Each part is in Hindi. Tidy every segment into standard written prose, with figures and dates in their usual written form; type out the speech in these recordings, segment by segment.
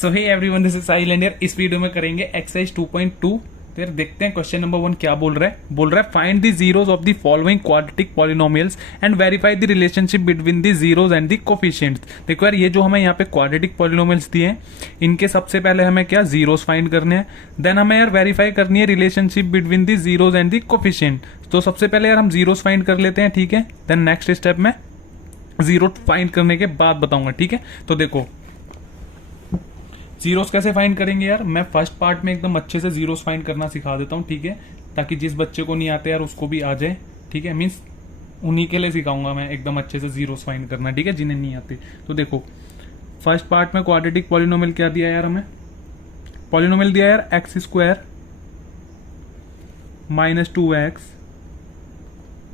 So hey everyone, this is Sahil and यार इस वीडियो में करेंगे एक्सरसाइज 2.2। तो यार देखते हैं क्वेश्चन नंबर 1 क्या बोल रहा है find the zeros of the following quadratic polynomials and verify the relationship between the zeros and the coefficients. देखो यार, ये जो हमें यहाँ पे क्वाड्रेटिक पॉलिनोमियल्स दिए हैं, इनके सबसे पहले हमें क्या जीरोस फाइंड करने हैं, देन हमें यार वेरीफाई करनी है relationship between the zeros and the coefficient. तो सबसे पहले यार हम जीरोस फाइंड कर लेते हैं, ठीक है। देन नेक्स्ट स्टेप में जीरो फाइंड करने के बाद बताऊंगा, ठीक है। तो देखो जीरोस कैसे फाइंड करेंगे यार, मैं फर्स्ट पार्ट में एकदम अच्छे से जीरोस फाइंड करना सिखा देता हूँ, ठीक है, ताकि जिस बच्चे को नहीं आते यार उसको भी आ जाए, ठीक है। मीन्स उन्हीं के लिए सिखाऊंगा मैं एकदम अच्छे से जीरोस फाइंड करना, ठीक है, जिन्हें नहीं आते। तो देखो फर्स्ट पार्ट में क्वाड्रेटिक पॉलिनोमियल क्या दिया यार, हमें पॉलिनोमियल दिया यार x square minus 2x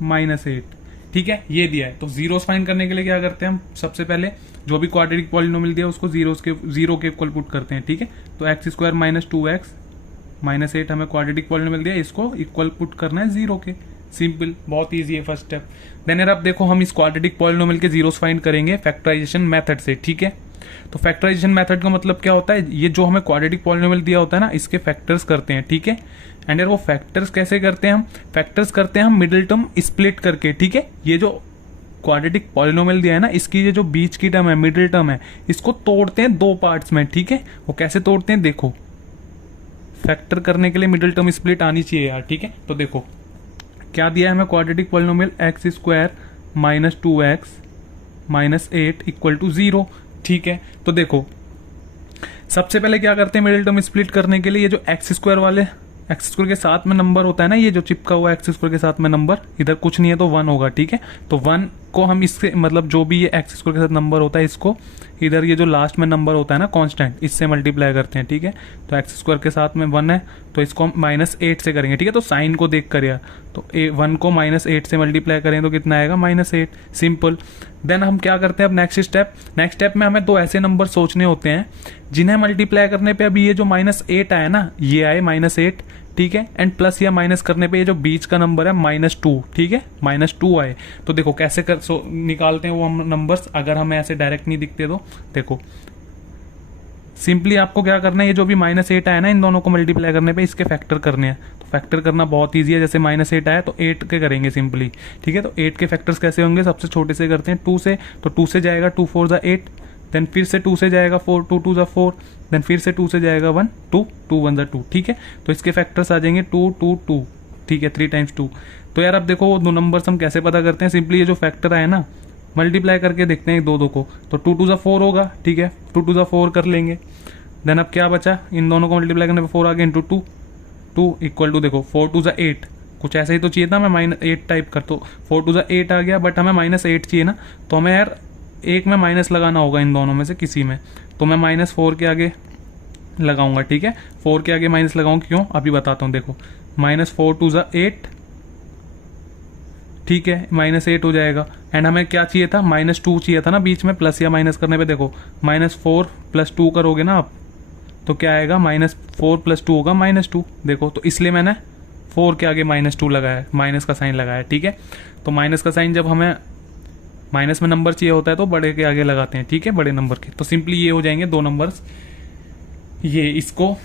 minus 8, ठीक है, ये दिया है। तो जीरोस फाइंड करने के लिए क्या करते हैं हम, सबसे पहले जो भी क्वाड्रेटिक पॉलिनोमियल दिया उसको जीरो के इक्वल पुट करते हैं, ठीक है। तो x square minus 2x minus 8 हमें क्वाड्रेटिक पॉलिनोमियल दिया, इसको इक्वल पुट करना है जीरो के। सिंपल, बहुत ईजी है फर्स्ट स्टेप। देन यार अब देखो हम इस क्वाड्रेटिक पॉलिनोमियल के जीरोस फाइंड करेंगे फैक्टराइजेशन मेथड से, ठीक है। तो फैक्टराइजेशन मेथड का मतलब क्या होता है, ये जो हमें क्वाड्रेटिक पॉलिनोमियल दिया होता है ना, इसके फैक्टर्स करते हैं, ठीक है। एंड यार वो फैक्टर्स कैसे करते हैं, हम फैक्टर्स करते हैं हम मिडिल टर्म स्प्लिट करके, ठीक है। ये जो क्वाड्रेटिक पॉलिनोमियल दिया है ना, इसकी ये जो बीच की टर्म है, मिडिल टर्म है, इसको तोड़ते हैं दो पार्ट्स में, ठीक है। वो कैसे तोड़ते हैं देखो, फैक्टर करने के लिए मिडिल टर्म स्प्लिट आनी चाहिए यार, ठीक है। तो देखो क्या दिया है हमें quadratic polynomial x square minus 2x minus 8 equal to 0, ठीक है। तो देखो सबसे पहले क्या करते हैं मिडिल टर्म स्प्लिट करने के लिए, ये जो एक्स स्क्वायर वाले एक्स स्क्वायर के साथ में नंबर होता है ना, ये जो चिपका हुआ एक्स स्क्वायर के साथ में नंबर, इधर कुछ नहीं है तो 1 होगा, ठीक है। तो 1 को हम इससे मतलब जो भी ये एक्स स्क्वायर के साथ नंबर होता है, इसको इधर ये जो लास्ट में नंबर होता है ना कांस्टेंट, इससे मल्टीप्लाई करते हैं, ठीक है। तो एक्स स्क्वायर के साथ में 1 है तो इसको हम माइनस 8 से करेंगे, ठीक है। तो साइन को देख कर यार, तो 1 को माइनस 8 से मल्टीप्लाई करें तो कितना आएगा, माइनस 8, सिंपल। देन हम क्या करते हैं अब नेक्स्ट स्टेप में हमें दो ऐसे नंबर सोचने होते हैं जिन्हें मल्टीप्लाई करने पे अभी ये जो माइनस 8 आया ना, ये आए माइनस 8, ठीक है। एंड प्लस या माइनस करने पे ये जो बीच का नंबर है माइनस 2, ठीक है, माइनस 2 आए। तो देखो कैसे निकालते हैं वो हम नंबर्स, अगर हमें ऐसे डायरेक्ट नहीं दिखते तो देखो सिंपली आपको क्या करना है, ये जो भी माइनस 8 आया ना, इन दोनों को मल्टीप्लाई करने पे इसके फैक्टर करने हैं। तो फैक्टर करना बहुत ईजी है, जैसे माइनस 8 आया तो 8 के करेंगे सिंपली, ठीक है। तो 8 के फैक्टर्स कैसे होंगे, सबसे छोटे से करते हैं 2 से, तो 2 से जाएगा 2 4 जा 8, देन फिर से 2 से जाएगा 4, 2 2 जा 4, देन फिर से 2 से जाएगा 1, 2 2 1 जा 2, ठीक है। तो इसके फैक्टर्स आ जाएंगे 2 2 2, ठीक है, 3 टाइम्स 2। तो यार अब देखो वो दो नंबर्स हम कैसे पता करते हैं, सिंपली ये जो फैक्टर आए ना मल्टीप्लाई करके देखते हैं दो को, तो 2 2 जा 4 होगा, ठीक है, 2 2 जा 4 कर लेंगे। देन अब क्या बचा, इन दोनों को मल्टीप्लाई करने पे 4 आ गया इंटू 2, 2 इक्वल टू देखो 4 2 जा 8, कुछ ऐसे ही तो चाहिए था, मैं माइनस 8 टाइप कर, तो 4 2 जा 8 आ गया, बट हमें माइनस 8 चाहिए ना, तो हमें यार एक में माइनस लगाना होगा इन दोनों में से किसी में। तो मैं माइनस 4 के आगे लगाऊंगा, ठीक है, 4 के आगे माइनस लगाऊंगा, क्यों अभी बताता हूँ। देखो माइनस 4 2 जा 8, ठीक है, माइनस 8 हो जाएगा। एंड हमें क्या चाहिए था, माइनस 2 चाहिए था ना बीच में, प्लस या माइनस करने पे देखो माइनस 4 प्लस 2 करोगे ना आप, तो क्या आएगा, माइनस 4 प्लस 2 होगा माइनस 2, देखो। तो इसलिए मैंने 4 के आगे माइनस 2 लगाया, माइनस का साइन लगाया, ठीक है। तो माइनस का साइन जब हमें माइनस में नंबर चाहिए होता है तो बड़े के आगे लगाते हैं, ठीक है, बड़े नंबर के। तो सिंपली ये हो जाएंगे दो नंबर्स, ये इसको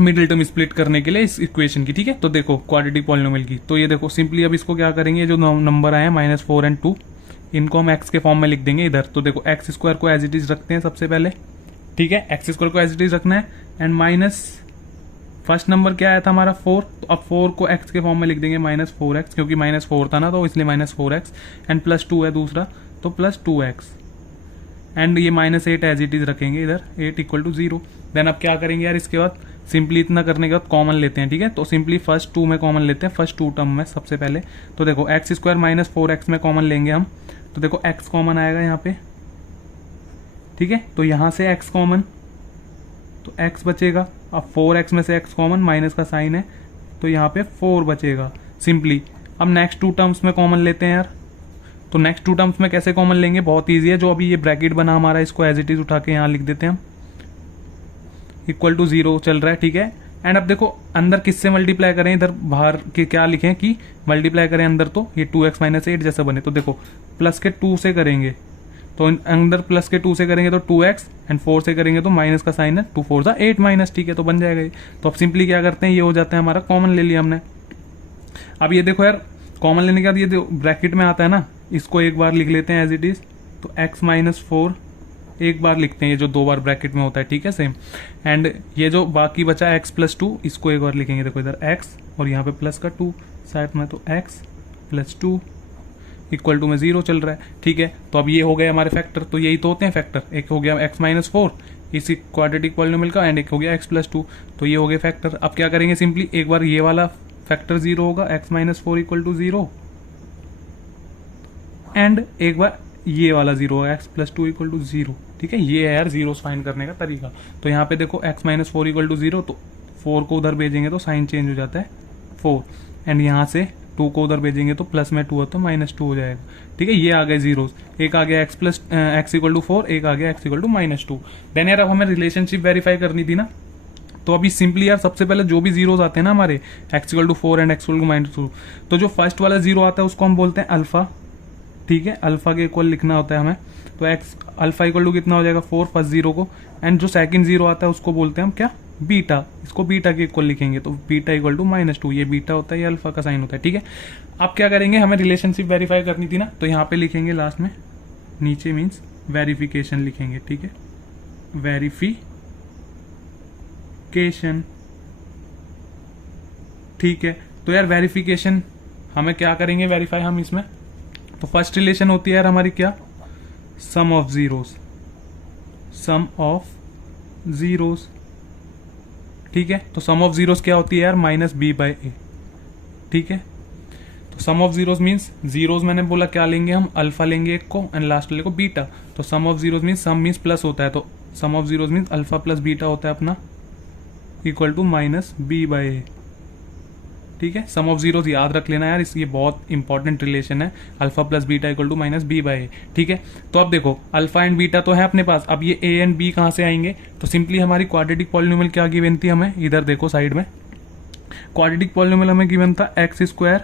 मिडिल टर्म स्प्लिट करने के लिए इस इक्वेशन की, ठीक है। तो देखो क्वाड्रेटिक पॉलिनोमियल की, तो ये देखो सिंपली अब इसको क्या करेंगे, जो नंबर आए माइनस 4 एंड 2, इनको हम एक्स के फॉर्म में लिख देंगे इधर। तो देखो एक्स स्क्वायर को एज इट इज रखते हैं सबसे पहले, ठीक है, एक्स स्क्वायर को एज इट इज रखना है। एंड माइनस फर्स्ट नंबर क्या आया था हमारा 4, तो अब 4 को एक्स के फॉर्म में लिख देंगे माइनस 4x, क्योंकि माइनस 4 था ना तो इसलिए माइनस 4x, एंड प्लस 2 है दूसरा तो प्लस 2x, एंड ये माइनस 8 एज इट इज रखेंगे इधर, 8 इक्वल टू 0। देन अब क्या करेंगे यार, इसके बाद सिंपली इतना करने के बाद कॉमन लेते हैं, ठीक है। तो सिंपली फर्स्ट 2 में कॉमन लेते हैं, फर्स्ट 2 टर्म में सबसे पहले। तो देखो एक्स स्क्वायर माइनस 4x में कॉमन लेंगे हम, तो देखो x कॉमन आएगा यहाँ पे, ठीक है। तो यहाँ से x कॉमन, तो x बचेगा, अब 4x में से x कॉमन, माइनस का साइन है तो यहाँ पे 4 बचेगा सिंपली। अब नेक्स्ट 2 टर्म्स में कॉमन लेते हैं यार, तो नेक्स्ट 2 टर्म्स में कैसे कॉमन लेंगे, बहुत ईजी है, जो अभी ये ब्रैकेट बना हमारा इसको एज इट इज उठा के यहाँ लिख देते हैं हम, इक्वल टू 0 चल रहा है, ठीक है। एंड अब देखो अंदर किससे मल्टीप्लाई करें, इधर बाहर के क्या लिखें कि मल्टीप्लाई करें अंदर, तो ये 2x माइनस 8 जैसा बने, तो देखो प्लस के 2 से करेंगे, तो अंदर प्लस के 2 से करेंगे तो 2x एंड 4 से करेंगे तो माइनस का साइन है, 2 4 सा 8 माइनस, ठीक है, तो बन जाएगा ये। तो अब सिंपली क्या करते हैं, ये हो जाता है हमारा, कॉमन ले लिया हमने। अब ये देखो यार, कॉमन लेने के बाद ये जो ब्रैकेट में आता है ना, इसको एक बार लिख लेते हैं एज इट इज, तो x माइनस 4 एक बार लिखते हैं, ये जो 2 बार ब्रैकेट में होता है, ठीक है, सेम। एंड ये जो बाकी बचा x प्लस 2, इसको एक बार लिखेंगे, देखो इधर x और यहाँ पे प्लस का 2 साथ में, तो x प्लस 2 इक्वल टू में 0 चल रहा है, ठीक है। तो अब ये हो गए हमारे फैक्टर, तो यही तो होते हैं फैक्टर, एक हो गया x माइनस 4 इसी क्वाड्रेटिक पॉलिनोमियल का, एंड एक हो गया x प्लस 2, तो ये हो गए फैक्टर। अब क्या करेंगे, सिंपली एक बार ये वाला फैक्टर 0 होगा, x minus 4 equal to 0, and एक बार ये वाला 0 होगा, x प्लस 2 इक्वल टू 0, ठीक है। ये है यार जीरोस फाइंड करने का तरीका। तो यहाँ पे देखो x माइनस 4 इक्वल टू 0, तो 4 को उधर भेजेंगे तो साइन चेंज हो जाता है 4, एंड यहाँ से 2 को उधर भेजेंगे तो प्लस में 2 हो तो माइनस 2 हो जाएगा, ठीक है। ये आ गए जीरोस, एक आ गया x इक्वल टू 4, एक आ गया x equal to minus 2। Then यार अब हमें रिलेशनशिप वेरीफाई करनी थी ना, तो अभी सिंपली यार सबसे पहले जो भी जीरोस आते हैं ना हमारे, x equal to 4 and x equal to minus 2, तो जो फर्स्ट वाला जीरो आता है उसको हम बोलते हैं अल्फा, ठीक है, अल्फा के इक्वल लिखना होता है हमें। तो x अल्फा इक्वल टू कितना हो जाएगा 4 फर्स्ट जीरो को, एंड जो सेकंड जीरो आता है उसको बोलते हैं हम क्या, बीटा, इसको बीटा के इक्वल लिखेंगे, तो बीटा इक्वल टू माइनस 2, ये बीटा होता है, ये अल्फा का साइन होता है, ठीक है। अब क्या करेंगे, हमें रिलेशनशिप वेरीफाई करनी थी ना, तो यहाँ पे लिखेंगे लास्ट में, नीचे मीन्स वेरिफिकेशन लिखेंगे, ठीक है, वेरिफिकेशन, ठीक है। तो यार वेरिफिकेशन हमें क्या करेंगे वेरीफाई हम इसमें, तो फर्स्ट रिलेशन होती है यार हमारी क्या, sum of zeros, sum of zeros, ठीक है। तो सम ऑफ जीरोस क्या होती है यार, माइनस बी बाई ए, ठीक है। तो sum of zeros means zeros, मैंने बोला क्या लेंगे हम, अल्फा लेंगे एक को एंड लास्ट वाले को बीटा। तो sum of zeros means, sum means plus होता है, तो sum of zeros means alpha plus beta होता है अपना, equal to minus B by A, ठीक है। सम ऑफ जीरोस याद रख लेना यार, ये बहुत इंपॉर्टेंट रिलेशन है, alpha plus beta equal to minus B by A, ठीक है। तो अब देखो अल्फा एंड बीटा तो है अपने पास, अब ये ए एंड बी कहां से आएंगे, तो सिंपली हमारी क्वाड्रेटिक पॉलिनोमियल क्या गिवन थी हमें, इधर देखो साइड में, क्वाड्रेटिक पॉलिनोमियल हमें गिवन था x square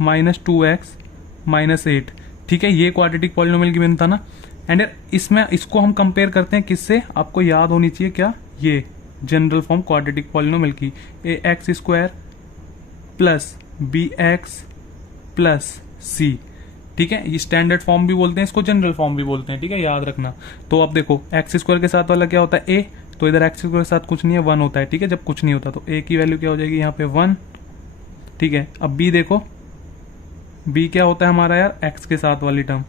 minus 2x minus 8, ठीक है, ये क्वाड्रेटिक पॉलिनोमियल गिवन था ना। एंड इसमें इसको हम कंपेयर करते हैं किससे, आपको याद होनी चाहिए क्या, ये जनरल फॉर्म क्वाड्रेटिक पॉलिनोमियल की, A X square plus B X plus C, ठीक है। ये स्टैंडर्ड फॉर्म भी बोलते हैं इसको, जनरल फॉर्म भी बोलते हैं, ठीक है, याद रखना। तो अब देखो एक्स स्क्वायर के साथ वाला क्या होता है ए, तो इधर एक्स स्क्वायर के साथ कुछ नहीं है, 1 होता है, ठीक है। जब कुछ नहीं होता तो ए की वैल्यू क्या हो जाएगी यहाँ पे 1, ठीक है। अब बी देखो, बी क्या होता है हमारा यार, एक्स के साथ वाली टर्म,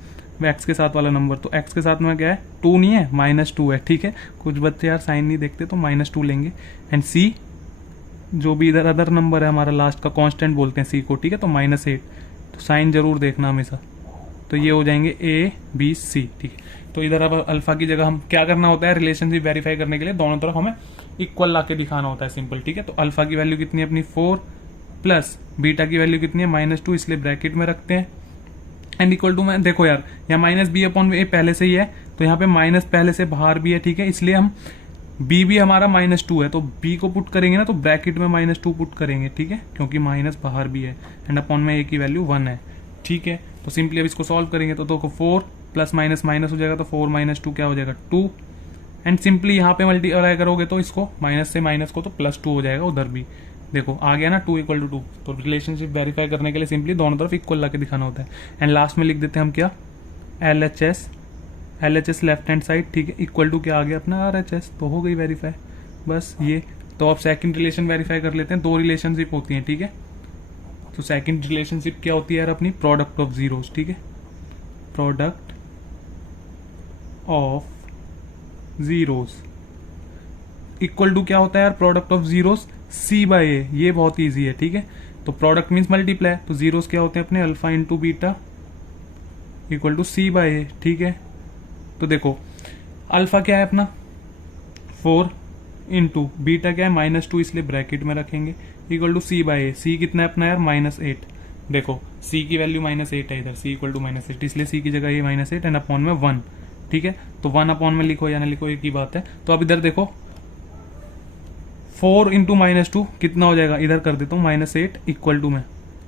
एक्स के साथ वाला नंबर, तो एक्स के साथ में क्या है 2 नहीं है, माइनस 2 है, ठीक है। कुछ बच्चे यार साइन नहीं देखते तो माइनस 2 लेंगे। एंड सी जो भी इधर अदर नंबर है हमारा लास्ट का, कांस्टेंट बोलते हैं सी को, ठीक है, तो माइनस 8, तो साइन जरूर देखना हमेशा। तो ये हो जाएंगे ए बी सी, ठीक है। तो इधर अब अल्फा की जगह हम क्या करना होता है, रिलेशनशिप वेरीफाई करने के लिए दोनों तरफ हमें इक्वल ला के दिखाना होता है, सिंपल, ठीक है। तो अल्फा की वैल्यू कितनी है अपनी 4 प्लस बीटा की वैल्यू कितनी है माइनस 2, इसलिए ब्रैकेट में रखते हैं, एंड इक्वल टू में देखो यार यहाँ माइनस बी अपॉन ए पहले से ही है, तो यहाँ पे माइनस पहले से बाहर भी है, ठीक है, इसलिए हम बी भी हमारा माइनस 2 है, तो बी को पुट करेंगे ना तो ब्रैकेट में माइनस 2 पुट करेंगे, ठीक है, क्योंकि माइनस बाहर भी है, एंड अपॉन में ए की वैल्यू 1 है, ठीक है। तो सिंपली अब इसको सॉल्व करेंगे तो देखो 4 प्लस माइनस माइनस हो जाएगा, तो 4 माइनस 2 क्या हो जाएगा 2, एंड सिंपली यहाँ पे मल्टीप्लाई करोगे तो इसको माइनस से माइनस को तो प्लस 2 हो जाएगा, उधर भी देखो आ गया ना 2 इक्वल टू 2। तो रिलेशनशिप वेरीफाई करने के लिए सिंपली दोनों तरफ इक्वल ला के दिखाना होता है, एंड लास्ट में लिख देते हैं हम क्या, LHS लेफ्ट हैंड साइड, ठीक है, इक्वल टू क्या आ गया अपना RHS, तो हो गई वेरीफाई, बस ये। तो अब सेकंड रिलेशन वेरीफाई कर लेते हैं, 2 रिलेशनशिप होती हैं, ठीक है। तो सेकंड रिलेशनशिप क्या होती है यार अपनी, प्रोडक्ट ऑफ जीरोस, ठीक है, product of zeros equal to क्या होता है यार, product of zeros C by A, ये बहुत ईजी है, ठीक है। तो प्रोडक्ट मीन्स मल्टीप्लाई, तो जीरोस क्या होते हैं अपने, alpha into beta equal to C by A, ठीक है। तो देखो अल्फा क्या है अपना 4 इंटू बीटा क्या है माइनस 2, इसलिए ब्रैकेट में रखेंगे, इक्वल टू सी बाई ए, सी कितना है अपना यार माइनस 8, देखो सी की वैल्यू माइनस 8 है इधर, सी इक्वल टू माइनस 8, इसलिए सी की जगह ये माइनस 8 एंड अपॉन में 1, ठीक है। तो 1 अपॉन में लिखो या ना लिखो एक ही बात है। तो अब इधर देखो 4 इंटू माइनस 2 कितना हो जाएगा, इधर कर देता हूँ माइनस 8 इक्वल टू में,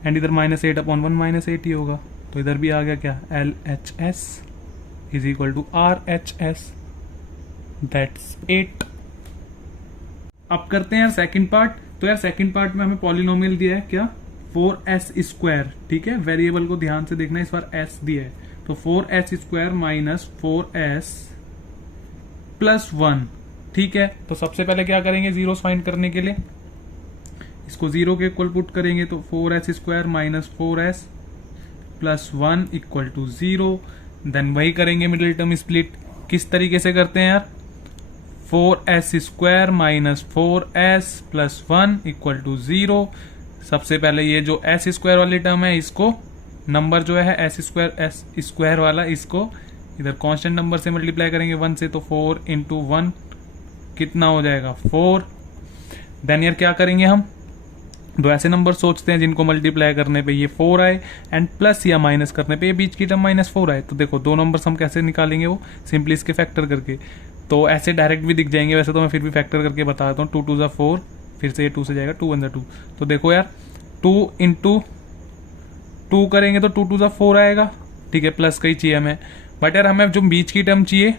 एंड इधर माइनस 8 अपॉन 1 माइनस 8 ही होगा, तो इधर भी आ गया क्या LHS is equal to RHS, that's 8। अब करते हैं यार सेकंड पार्ट। तो यार सेकंड पार्ट में हमें पॉलिनोमियल दिया है क्या, 4s²। ठीक है, वेरिएबल को ध्यान से देखना, इस बार s दिया है, तो 4s² माइनस 4s प्लस 1। ठीक है, तो सबसे पहले क्या करेंगे, जीरोस फाइंड करने के लिए इसको जीरो के इक्वल पुट करेंगे, तो 4s² minus 4s plus 1 equal to 0। Then वही करेंगे मिडिल टर्म स्प्लिट। किस तरीके से करते हैं यार, 4s² minus 4s plus 1 equal to 0। सबसे पहले ये जो s² वाली टर्म है, इसको नंबर जो है s² वाला, इसको इधर कांस्टेंट नंबर से मल्टीप्लाई करेंगे 1 से, तो 4 इंटू 1 कितना हो जाएगा 4। देन यार क्या करेंगे, हम दो ऐसे नंबर सोचते हैं जिनको मल्टीप्लाई करने पे ये 4 आए एंड प्लस या माइनस करने पे ये बीच की टर्म -4 आए। तो देखो दो नंबर्स हम कैसे निकालेंगे, वो सिंपली इसके फैक्टर करके। तो ऐसे डायरेक्ट भी दिख जाएंगे, वैसे तो मैं फिर भी फैक्टर करके बता देता हूँ। 2 2 4, फिर से ये 2 से जाएगा, 2 1 2। तो देखो यार 2 इंटू 2 करेंगे तो 2 2 4 आएगा। ठीक है, प्लस का ही चाहिए हमें, बट यार हमें जो बीच की टर्म चाहिए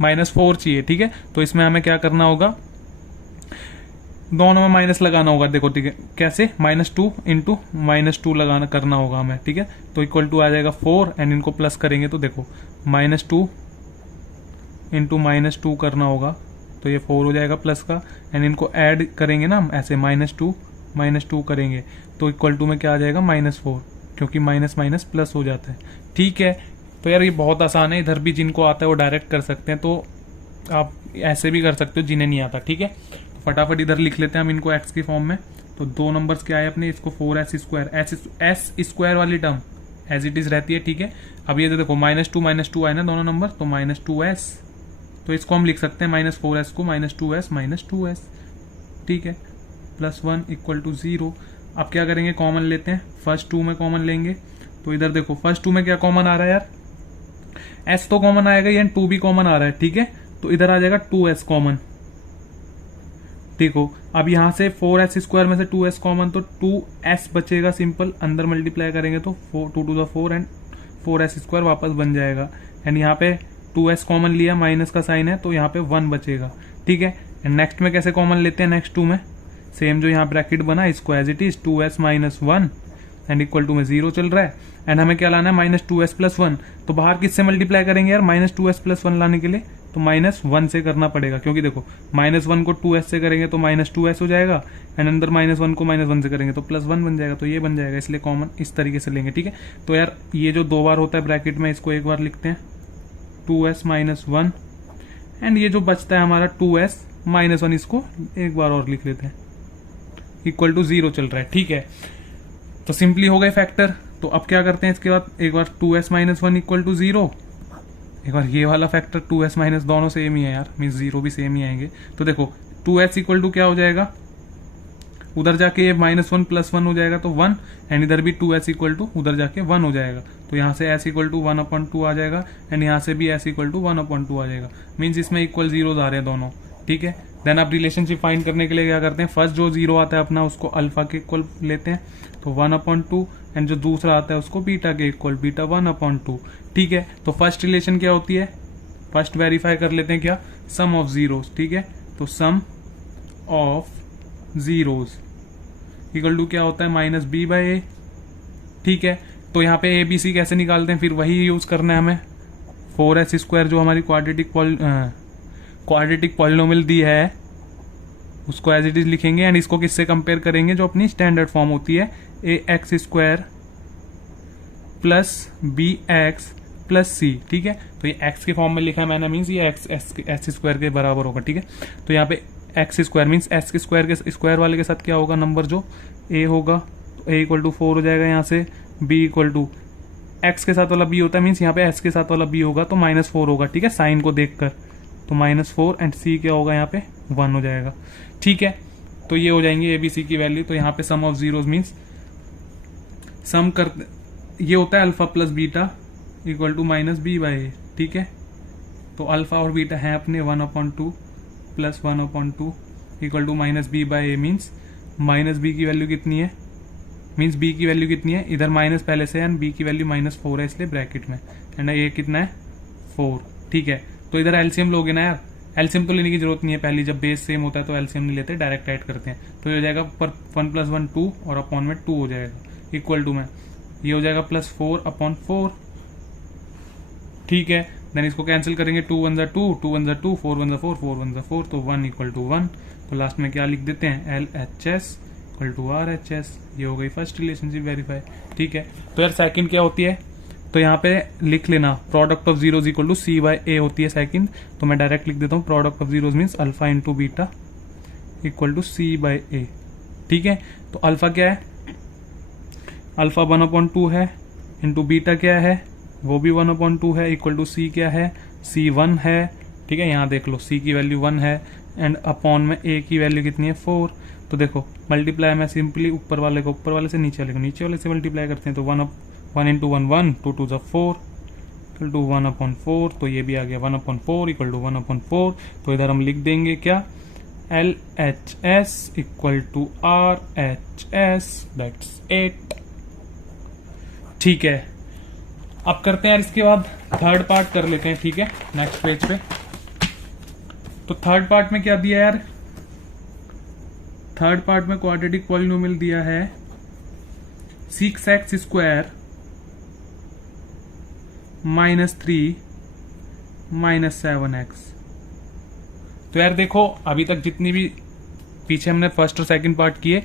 -4 चाहिए। ठीक है, तो इसमें हमें क्या करना होगा, दोनों में माइनस लगाना होगा। देखो ठीक है, कैसे, -2 इंटू -2 लगाना करना होगा हमें। ठीक है, तो इक्वल टू आ जाएगा 4 एंड इनको प्लस करेंगे तो देखो -2 इंटू -2 करना होगा, तो ये 4 हो जाएगा प्लस का, एंड इनको ऐड करेंगे ना हम ऐसे, -2 करेंगे तो इक्वल टू में क्या आ जाएगा -4, क्योंकि माइनस माइनस प्लस हो जाता है। ठीक है, तो यार ये बहुत आसान है, इधर भी जिनको आता है वो डायरेक्ट कर सकते हैं, तो आप ऐसे भी कर सकते हो जिन्हें नहीं आता। ठीक है, फटाफट इधर लिख लेते हैं हम इनको एक्स की फॉर्म में। तो दो नंबर्स क्या है अपने, इसको 4s², s² वाली टर्म एज इट इज रहती है। ठीक है, अब ये देखो -2 आए ना दोनों नंबर, तो -2s, तो इसको हम लिख सकते हैं -4s को -2s। ठीक है, प्लस 1 इक्वल टू 0। अब क्या करेंगे, कॉमन लेते हैं, फर्स्ट 2 में कॉमन लेंगे। तो इधर देखो फर्स्ट 2 में क्या कॉमन आ रहा है यार, s तो कॉमन आएगा, एंड 2 भी कॉमन आ रहा है। ठीक है, तो इधर आ जाएगा 2s कॉमन। ठीक हो, अब यहां से 4s² में से 2s कॉमन, तो 2s बचेगा सिंपल, अंदर मल्टीप्लाई करेंगे तो 2 2 4 एंड 4s² वापस बन जाएगा। एंड यहाँ पे 2s कॉमन लिया, माइनस का साइन है, तो यहाँ पे 1 बचेगा। ठीक है, एंड नेक्स्ट में कैसे कॉमन लेते हैं, नेक्स्ट 2 में सेम जो यहाँ ब्रैकेट बना इसको as it is 2s minus 1 and equal to में 0 चल रहा है। एंड हमें क्या लाना है, -2s प्लस 1। तो बाहर किससे मल्टीप्लाई करेंगे यार, -2s प्लस 1 लाने के लिए तो -1 से करना पड़ेगा, क्योंकि देखो -1 को 2s से करेंगे तो -2s हो जाएगा, एंड अंदर -1 को -1 से करेंगे तो +1 बन जाएगा, तो ये बन जाएगा, इसलिए कॉमन इस तरीके से लेंगे। ठीक है, तो यार ये जो 2 बार होता है ब्रैकेट में, इसको एक बार लिखते हैं 2s माइनस 1, एंड ये जो बचता है हमारा 2s माइनस 1, इसको एक बार और लिख लेते हैं, इक्वल टू 0 चल रहा है। ठीक है, तो सिंपली हो गए फैक्टर। तो अब क्या करते हैं, इसके बाद एक बार 2s माइनस 1 इक्वल टू 0, एक बार ये वाला फैक्टर 2s माइनस, दोनों सेम ही है यार, मीन्स 0 भी सेम ही आएंगे। तो देखो 2s इक्वल टू क्या हो जाएगा, उधर जाके ये -1 प्लस 1 हो जाएगा तो 1, एंड इधर भी 2s इक्वल टू उधर जाके 1 हो जाएगा, तो यहाँ से s इक्वल टू 1/2 आ जाएगा, एंड यहाँ से भी s इक्वल टू 1/2 आ जाएगा, मीन्स इसमें इक्वल जीरोज आ रहे हैं दोनों। ठीक है, देन आप रिलेशनशिप फाइंड करने के लिए क्या करते हैं, फर्स्ट जो 0 आता है अपना उसको अल्फा के इक्वल लेते हैं, तो 1/2, एंड जो दूसरा आता है उसको बीटा के इक्वल, बीटा 1/2। ठीक है, तो फर्स्ट रिलेशन क्या होती है, फर्स्ट वेरीफाई कर लेते हैं क्या, सम ऑफ जीरोस। ठीक है, तो sum of zeros equal to क्या होता है, -b/a। ठीक है, तो यहाँ पे a b c कैसे निकालते हैं, फिर वही यूज करना है हमें, 4s² जो हमारी क्वाड्रेटिक पॉलिनोमियल दी है उसको एज इट इज लिखेंगे, एंड इसको किससे कंपेयर करेंगे, जो अपनी स्टैंडर्ड फॉर्म होती है ax² plus bx plus c। ठीक है, तो ये x के फॉर्म में लिखा है मैंने, मीन्स ये s² के बराबर होगा। ठीक है, तो यहाँ पे x² मीन्स s के स्क्वायर वाले के साथ क्या होगा, नंबर जो a होगा, तो a इक्वल टू 4 हो जाएगा, यहाँ से b इक्वल टू x के साथ वाला b होता है, मीन्स यहाँ पे s के साथ वाला b होगा तो -4 होगा। ठीक है, साइन को देखकर, तो -4 एंड c क्या होगा, यहाँ पे 1 हो जाएगा। ठीक है, तो ये हो जाएंगे abc की वैल्यू। तो यहाँ पे sum of zeros means sum कर, ये होता है alpha plus beta equal to -b/a। ठीक है, तो अल्फा और बीटा है अपने 1/2 plus 1/2 equal to -b/a, means -b की वैल्यू कितनी है, मीन्स b की वैल्यू कितनी है, इधर माइनस पहले से, एंड b की वैल्यू -4 है, इसलिए ब्रैकेट में, एंड ये कितना है 4, ठीक है। तो इधर एलसीएम लोगे ना यार, एलसीएम तो लेने की जरूरत नहीं है, पहली जब बेस सेम होता है तो एलसीएम नहीं लेते, डायरेक्ट ऐड करते हैं। तो ये हो जाएगा पर 1 + 1 2 और अपॉन में 2 हो जाएगा, इक्वल टू में ये हो जाएगा +4/4, ठीक है। देन इसको कैंसिल करेंगे, 2 × 1 = 2, 2 × 1 = 2, 4 × 1 = 4, 4 × 1 = 4, तो 1 = 1। तो लास्ट में क्या लिख देते हैं, LHS = RHS। ये हो गई फर्स्ट रिलेशनशिप वेरीफाई, ठीक है। तो यार सेकंड क्या होती है, तो यहाँ पे लिख लेना प्रोडक्ट ऑफ जीरोज = C/A होती है सेकंड। तो मैं डायरेक्ट लिख देता हूँ product of zeros means alpha × beta = C/A, ठीक है। तो अल्फा क्या है, अल्फा 1/2 है, इंटू बीटा क्या है, वो भी 1/2 है, इक्वल टू C क्या है, C 1 है, ठीक है। यहाँ देख लो C की वैल्यू 1 है एंड अपॉन में A की वैल्यू कितनी है, 4। तो देखो मल्टीप्लाई में सिंपली ऊपर वाले को ऊपर वाले से, नीचे वाले को नीचे वाले से मल्टीप्लाई करते हैं। तो 1 × 1 1, 2 × 2 = 4 इक्वल टू 1/4। तो ये भी आ गया 1/4 इक्वल टू 1/4। तो इधर हम लिख देंगे क्या, LHS = RHS, दैट्स 8, ठीक है। अब करते हैं यार इसके बाद थर्ड पार्ट कर लेते हैं, ठीक है, नेक्स्ट पेज पे। तो थर्ड पार्ट में क्या दिया यार, थर्ड पार्ट में क्वाड्रेटिक पॉलिनोमियल दिया है 6x² - 3 - 7x। तो यार देखो अभी तक जितनी भी पीछे हमने फर्स्ट और सेकंड पार्ट किए,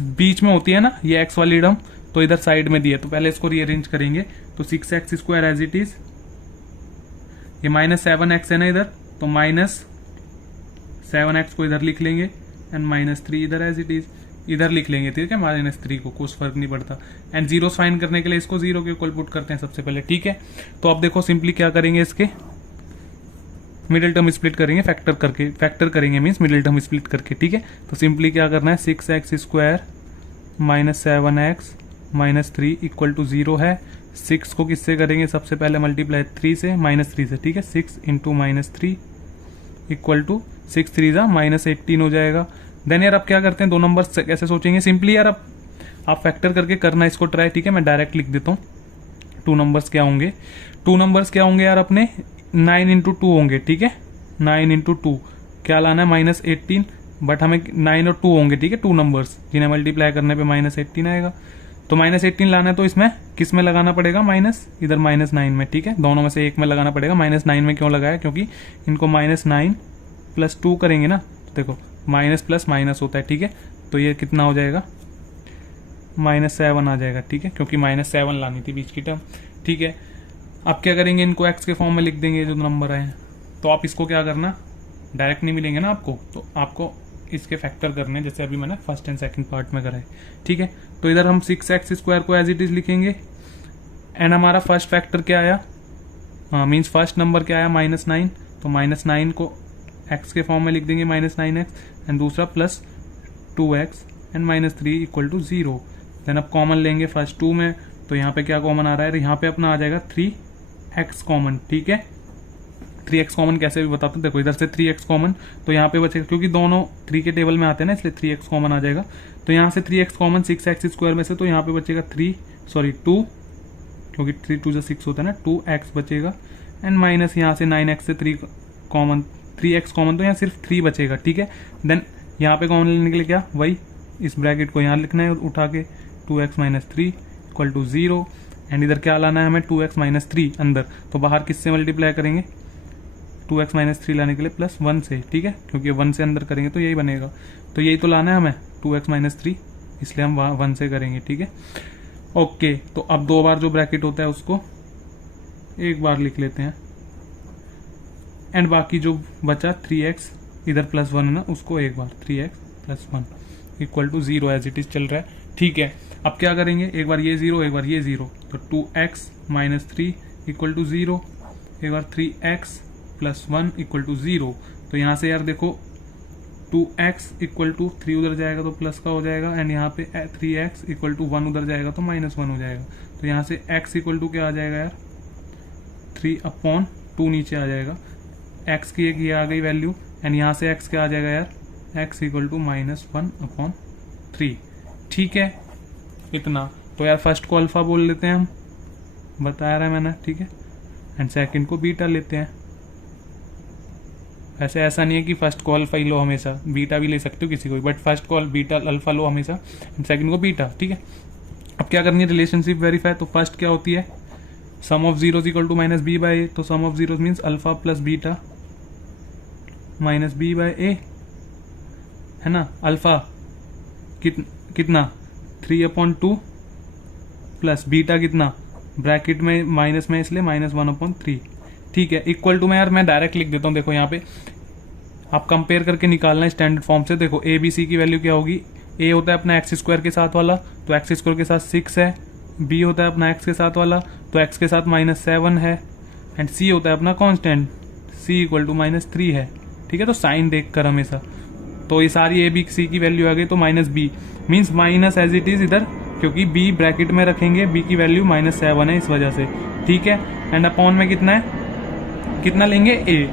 बीच में होती है ना ये x वाली टर्म, तो इधर साइड में दिया, तो पहले इसको रीअरेंज करेंगे। तो 6x² एज इट इज, ये -7x है ना इधर, तो -7x को इधर लिख लेंगे एंड -3 इधर एज इट इज, इधर लिख लेंगे, ठीक है, -3 को, कुछ फर्क नहीं पड़ता। एंड जीरोस फाइंड करने के लिए इसको 0 के इक्वल पुट करते हैं सबसे पहले, ठीक है। तो अब देखो सिंपली क्या करेंगे, इसके मिडिल टर्म स्प्लिट करेंगे, फैक्टर करेंगे मीन्स मिडिल टर्म स्प्लिट करके, ठीक है। तो सिंपली क्या करना है, 6x² - 7x - 3 = 0 है। 6 को किससे करेंगे, सबसे पहले मल्टीप्लाई 3 से, -3 से, ठीक है। 6 × -3 इक्वल टू 6 × 3 = -18 हो जाएगा। देन यार अब क्या करते हैं, दो नंबर कैसे सोचेंगे, सिंपली यार अब आप फैक्टर करके करना इसको ट्राई, ठीक है। मैं डायरेक्ट लिख देता हूँ, 2 नंबर्स क्या होंगे, 2 नंबर्स क्या होंगे यार अपने, 9 × 2 होंगे, ठीक है। 9 × 2 क्या लाना है, -18, बट हमें 9 और 2 होंगे, ठीक है, 2 नंबर्स जिन्हें मल्टीप्लाई करने पे -18 आएगा। तो -18 लाना है, तो इसमें किस में लगाना पड़ेगा, माइनस, इधर -9 में, ठीक है। दोनों में से एक में लगाना पड़ेगा। -9 में क्यों लगाया, क्योंकि इनको -9 + 2 करेंगे ना, देखो माइनस प्लस माइनस होता है, ठीक है। तो ये कितना हो जाएगा, -7 आ जाएगा, ठीक है, क्योंकि -7 लानी थी बीच की टर्म, ठीक है। अब क्या करेंगे, इनको x के फॉर्म में लिख देंगे जो नंबर आए हैं। तो आप इसको क्या करना, डायरेक्ट नहीं मिलेंगे ना आपको, तो आपको इसके फैक्टर करने, जैसे अभी मैंने फर्स्ट एंड सेकंड पार्ट में कराए, ठीक है। तो इधर हम 6x² को एज इट इज लिखेंगे एंड हमारा फर्स्ट फैक्टर क्या आया, मीन्स फर्स्ट नंबर क्या आया, -9। तो -9 को x के फॉर्म में लिख देंगे, -9x, एंड दूसरा +2x एंड -3 = 0। देन अब कॉमन लेंगे फर्स्ट 2 में, तो यहाँ पे क्या कॉमन आ रहा है, यहाँ पे अपना आ जाएगा 3x कॉमन, ठीक है। 3x कॉमन कैसे भी बताता हूँ, देखो इधर से 3x कॉमन, तो यहाँ पे बचेगा, क्योंकि दोनों 3 के टेबल में आते हैं ना, इसलिए 3x कॉमन आ जाएगा। तो यहाँ से 3x कॉमन 6x² में से, तो यहाँ पे बचेगा 2, क्योंकि 3 × 2 = 6 होता है ना, 2x बचेगा एंड माइनस यहाँ से 9x से 3x कॉमन, तो यहाँ सिर्फ 3 बचेगा, ठीक है। देन यहाँ पे कॉमन लेने के लिए क्या, वही इस ब्रैकेट को यहाँ लिखना है उठा के, 2x - 3 = 0 एंड इधर क्या लाना है हमें, 2x - 3 अंदर, तो बाहर किससे मल्टीप्लाई करेंगे, 2x - 3 लाने के लिए +1 से, ठीक है, क्योंकि 1 से अंदर करेंगे तो यही बनेगा। तो यही तो लाना है हमें, 2x - 3, इसलिए हम 1 से करेंगे, ठीक है। ओके, तो अब 2 बार जो ब्रैकेट होता है उसको एक बार लिख लेते हैं एंड बाकी जो बचा 3x इधर +1 है ना, उसको एक बार 3x + 1 = 0 एज इट इज चल रहा है, ठीक है। अब क्या करेंगे, एक बार ये 0 एक बार ये 0, तो 2x - 3 = 0, एक बार 3x + 1 = 0। तो यहाँ से यार देखो 2x = 3 उधर जाएगा तो प्लस का हो जाएगा एंड यहाँ पे 3x = 1 उधर जाएगा तो -1 हो जाएगा। तो यहाँ से x = क्या आ जाएगा यार, 3/2 नीचे आ जाएगा, x की एक ये आ गई वैल्यू एंड यहाँ से x क्या आ जाएगा यार, x = -1/3, ठीक है, इतना। तो यार फर्स्ट को अल्फा बोल लेते हैं हम, बताया रहा है मैंने, ठीक है। एंड सेकंड को बीटा लेते हैं। वैसे ऐसा नहीं है कि फर्स्ट को अल्फा ही लो हमेशा, बीटा भी ले सकते हो किसी को भी, बट फर्स्ट को बीटा अल्फा लो हमेशा एंड सेकंड को बीटा। ठीक है, अब क्या करनी है, रिलेशनशिप वेरीफाई। तो फर्स्ट क्या होती है, sum of zeros equal to minus B by A. तो sum of zeros means alpha plus beta minus B by A, है ना। अल्फा कितना 3/2 प्लस बीटा कितना, ब्रैकेट में माइनस में इसलिए -1/3। ठीक है, इक्वल टू में यार मैं डायरेक्ट लिख देता हूँ। देखो यहाँ पे आप कंपेयर करके निकालना है स्टैंडर्ड फॉर्म से। देखो ए बी सी की वैल्यू क्या होगी, ए होता है अपना एक्स स्क्वायर के साथ वाला, तो एक्स स्क्वायर के साथ 6 है। बी होता है अपना एक्स के साथ वाला, तो एक्स के साथ -7 है। एंड सी होता है अपना कांस्टेंट, सी इक्वल टू -3 है। ठीक है, तो साइन देख कर हमेशा, तो ये सारी ए बी सी की वैल्यू आ गई, तो -b means minus as it is इधर, क्योंकि b ब्रैकेट में रखेंगे, b की वैल्यू -7 है इस वजह से। ठीक है, एंड अपॉन में कितना है, कितना लेंगे a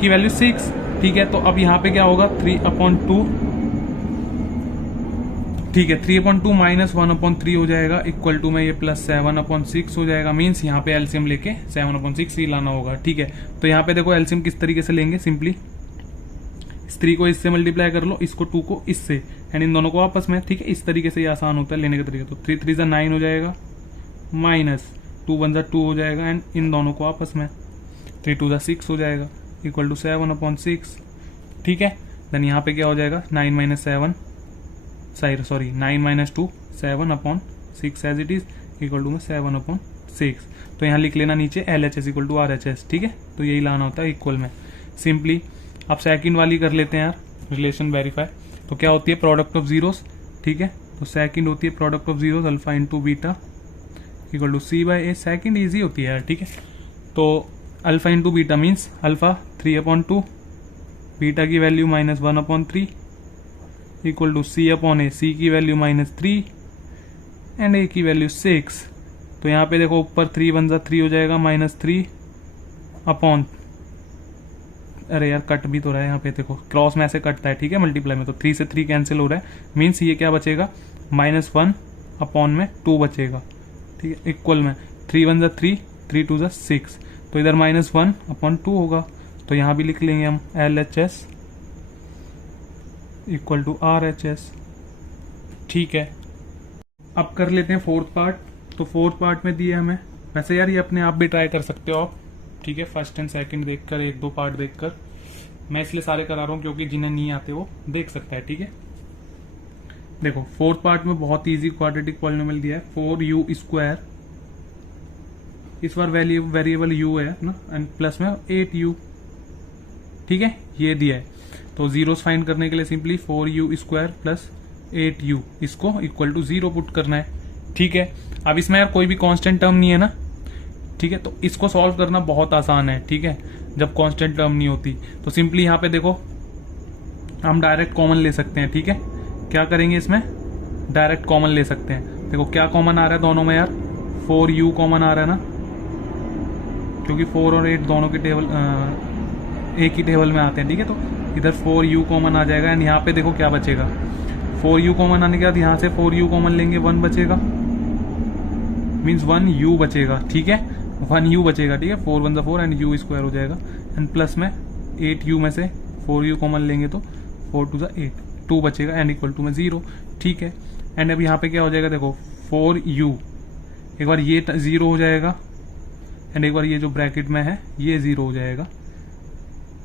की वैल्यू 6। ठीक है, तो अब यहाँ पे क्या होगा 3/2। ठीक है, 3/2 -1/3 हो जाएगा, इक्वल टू में ये +7/6 हो जाएगा। मीन्स यहाँ पे एलसीएम लेके 7/6 ही लाना होगा। ठीक है, तो यहाँ पे देखो एलसीएम किस तरीके से लेंगे, सिंपली इस 3 को इससे मल्टीप्लाई कर लो, इसको 2 को इससे, एंड इन दोनों को आपस में। ठीक है, इस तरीके से ये आसान होता है लेने का तरीका। तो 3 3 जा 9 हो जाएगा, माइनस 2 1 जा 2 हो जाएगा, एंड इन दोनों को आपस में 3 2 जा 6 हो जाएगा, इक्वल टू 7/6। ठीक है, देन यहाँ पे क्या हो जाएगा 9 - 2 7/6 as it is, equal to में 7/6। तो यहाँ लिख लेना नीचे LHS इक्वल टू RHS। ठीक है, तो यही लाना होता है इक्वल में सिंपली। अब सेकंड वाली कर लेते हैं यार, रिलेशन वेरीफाई। तो क्या होती है, प्रोडक्ट ऑफ जीरोस। ठीक है, तो सेकंड होती है product of zeros, alpha into beta equal to C by A. Second easy होती है यार। ठीक है, तो alpha into beta means alpha 3/2, beta की value -1/3 equal to C upon A, C की वैल्यू -3 एंड ए की वैल्यू 6। तो यहाँ पे देखो ऊपर 3 1 जा 3 हो जाएगा, -3 अपॉन, अरे यार कट भी तो रहा है यहाँ पे, देखो क्रॉस में ऐसे कटता है। ठीक है, मल्टीप्लाई में तो 3 से 3 कैंसिल हो रहा है, मीन्स ये क्या बचेगा -1 अपॉन में 2 बचेगा। ठीक है, इक्वल में 3 1 जा 3, 3 2 जा 6, तो इधर -1/2 होगा। तो यहाँ भी लिख लेंगे हम LHS इक्वल टू RHS। ठीक है, अब कर लेते हैं फोर्थ पार्ट। तो फोर्थ पार्ट में दिया हमें, वैसे यार ये अपने आप भी ट्राई कर सकते हो आप। ठीक है, फर्स्ट एंड सेकंड देखकर, 1-2 पार्ट देखकर, मैं इसलिए सारे करा रहा हूँ क्योंकि जिन्हें नहीं आते वो देख सकता है। ठीक है, देखो फोर्थ पार्ट में बहुत इजी क्वाड्रेटिक पॉलिनोमियल दिया है, 4u², इस बार वेरिएबल u है ना, एंड प्लस में 8u। ठीक है, ये दिया है, तो जीरोस फाइंड करने के लिए सिंपली 4u² प्लस 8u, इसको इक्वल टू 0 पुट करना है। ठीक है, अब इसमें यार कोई भी कांस्टेंट टर्म नहीं है ना। ठीक है, तो इसको सॉल्व करना बहुत आसान है। ठीक है, जब कांस्टेंट टर्म नहीं होती, तो सिंपली यहाँ पे देखो हम डायरेक्ट कॉमन ले सकते हैं। ठीक है, क्या करेंगे, इसमें डायरेक्ट कॉमन ले सकते हैं। देखो क्या कॉमन आ रहा है दोनों में यार, 4u कॉमन आ रहा है ना, क्योंकि 4 और 8 दोनों के टेबल एक ही टेबल में आते हैं। ठीक है, तो इधर 4u कॉमन आ जाएगा, एंड यहाँ पे देखो क्या बचेगा, 4u कॉमन आने के बाद यहाँ से 4u कॉमन लेंगे, 1 बचेगा, मीन्स 1u बचेगा। ठीक है, 1u बचेगा। ठीक है, 4 1 4 एंड u² हो जाएगा, एंड प्लस में 8u में से 4u कॉमन लेंगे तो 4 2 8, 2 बचेगा, एंड इक्वल टू में 0। ठीक है, एंड अब यहाँ पे क्या हो जाएगा, देखो 4u, एक बार ये 0 हो जाएगा, एंड एक बार ये जो ब्रैकेट में है ये 0 हो जाएगा,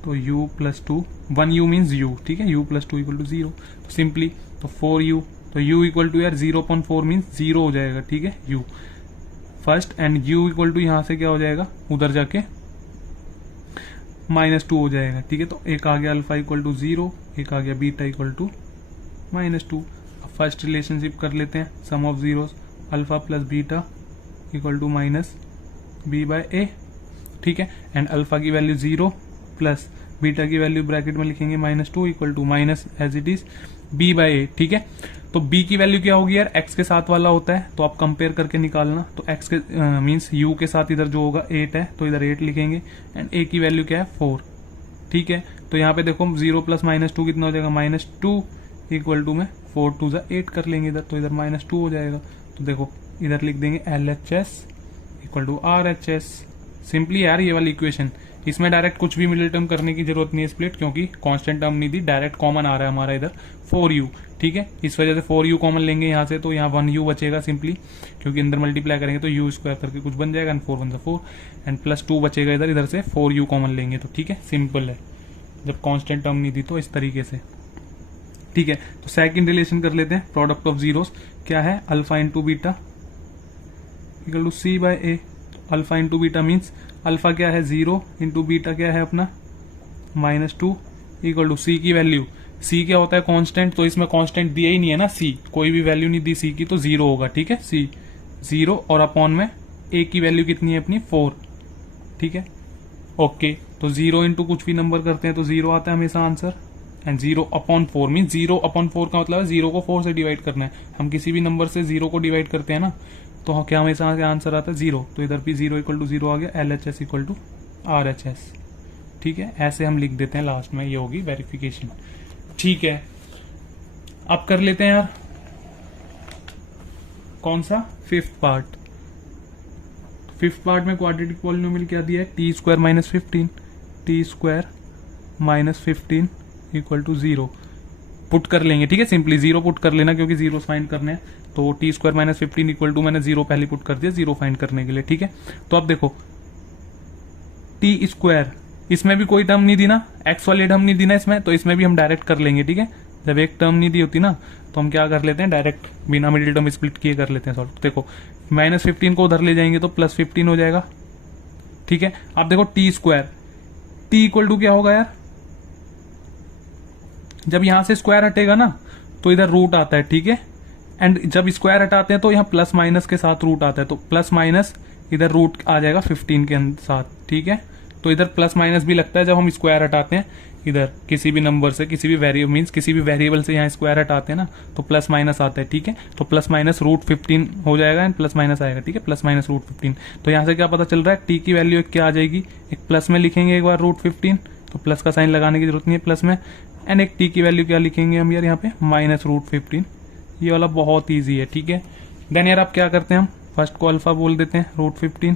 तो u + 2, 1u मीन्स u। ठीक है, u + 2 इक्वल टू 0। तो सिंपली तो 4u, तो u इक्वल टू यार 0.4 मीन्स 0 हो जाएगा। ठीक है, u first, and u equal to यहाँ से क्या हो जाएगा, उधर जाके -2 हो जाएगा। ठीक है, तो एक आ गया अल्फा इक्वल टू 0, एक आ गया बीटा इक्वल टू -2। अब फर्स्ट रिलेशनशिप कर लेते हैं, sum of zeros, alpha plus beta equal to -b/a। ठीक है, एंड अल्फा की वैल्यू 0 प्लस बीटा की वैल्यू ब्रैकेट में लिखेंगे -2 equal to minus as it is b/a। ठीक है, तो b की वैल्यू क्या होगी यार, x के साथ वाला होता है, तो आप कंपेयर करके निकालना। तो x के मीन्स u के साथ इधर जो होगा 8 है, तो इधर 8 लिखेंगे, एंड a की वैल्यू क्या है 4। ठीक है, तो यहाँ पे देखो 0 प्लस -2 कितना हो जाएगा, -2 इक्वल टू में 4 2 8 कर लेंगे इधर, तो इधर -2 हो जाएगा। तो देखो इधर लिख देंगे LHS equal to RHS। Simply यार ये वाली इक्वेशन, इसमें डायरेक्ट कुछ भी मिडिल टर्म करने की जरूरत नहीं है स्प्लिट, क्योंकि कांस्टेंट टर्म नहीं दी, डायरेक्ट कॉमन आ रहा है हमारा इधर 4u, ठीक है। इस वजह से 4u कॉमन लेंगे यहाँ से, तो यहाँ 1u बचेगा सिंपली, क्योंकि अंदर मल्टीप्लाई करेंगे तो u स्क्वायर करके कुछ बन जाएगा, एंड 4 1 4 एंड प्लस 2 बचेगा इधर से 4u कॉमन लेंगे तो, ठीक है। सिंपल है, जब कांस्टेंट टर्म नहीं दी तो इस तरीके से, ठीक है। तो सेकंड रिलेशन कर लेते हैं, प्रोडक्ट ऑफ जीरोस क्या है, alpha into beta equal to c by a. Alpha into beta means alpha क्या है 0 इंटू बीटा क्या है अपना -2 इक्वल टू सी की वैल्यू, सी क्या होता है कांस्टेंट, तो इसमें कांस्टेंट दिया ही नहीं है ना, सी कोई भी वैल्यू नहीं दी सी की, तो 0 होगा, ठीक है। सी 0 और अपॉन में ए की वैल्यू कितनी है अपनी 4, ठीक है। ओके, तो 0 इंटू कुछ भी नंबर करते हैं तो 0 आता है हमेशा answer, and 0 upon 4 mean 0 upon 4 का मतलब है 0 को 4 से डिवाइड करना है। हम किसी भी नंबर से 0 को डिवाइड करते हैं ना, तो क्या हमेशा आंसर आता है 0, तो इधर भी 0 इक्वल टू 0 आ गया, LHS इक्वल टू RHS, ठीक है। ऐसे हम लिख देते हैं लास्ट में, ये होगी वेरिफिकेशन, ठीक है। अब कर लेते हैं यार कौन सा, फिफ्थ पार्ट। फिफ्थ पार्ट में क्वाड्रेटिक पॉलिनोमियल क्या दिया है, t square minus 15 equal to 0 put कर लेंगे, ठीक है। सिंपली 0 पुट कर लेना, क्योंकि 0 फाइंड करने हैं, तो t square minus 15 equal to मैंने 0 पहले पुट कर दिया 0 फाइंड करने के लिए, ठीक है। तो अब देखो टी स्क्वायर, इसमें भी कोई टर्म नहीं दी ना, एक्स वाली टर्म नहीं दी ना इसमें, तो इसमें भी हम डायरेक्ट कर लेंगे, ठीक है। जब एक टर्म नहीं दी होती ना, तो हम क्या कर लेते हैं, डायरेक्ट बिना मिडिल टर्म स्प्लिट किए कर लेते हैं सॉल्व। देखो -15 को उधर ले जाएंगे तो +15 हो जाएगा, ठीक है। अब देखो t square, t equal to क्या होगा यार, जब यहां से स्क्वायर हटेगा ना तो इधर रूट आता है, ठीक है। एंड जब स्क्वायर हटाते हैं तो यहाँ प्लस माइनस के साथ रूट आता है, तो प्लस माइनस इधर रूट आ जाएगा 15 के साथ, ठीक है। तो इधर प्लस माइनस भी लगता है जब हम स्क्वायर हटाते हैं, इधर किसी भी नंबर से, किसी भी वेरिएबल मीन्स किसी भी वेरिएबल से यहाँ स्क्वायर हटाते हैं ना, तो प्लस माइनस आता है, ठीक है। तो प्लस माइनस √15 हो जाएगा एंड प्लस माइनस आएगा, ठीक है, प्लस माइनस √15। तो यहाँ से क्या पता चल रहा है, टी की वैल्यू क्या आ जाएगी, एक प्लस में लिखेंगे एक बार √15, तो प्लस का साइन लगाने की जरूरत नहीं है प्लस में, एंड एक टी की वैल्यू क्या लिखेंगे हम यार यहाँ पे -√15। ये वाला बहुत ईजी है, ठीक है। देन यार आप क्या करते हैं, हम फर्स्ट को अल्फा बोल देते हैं √15,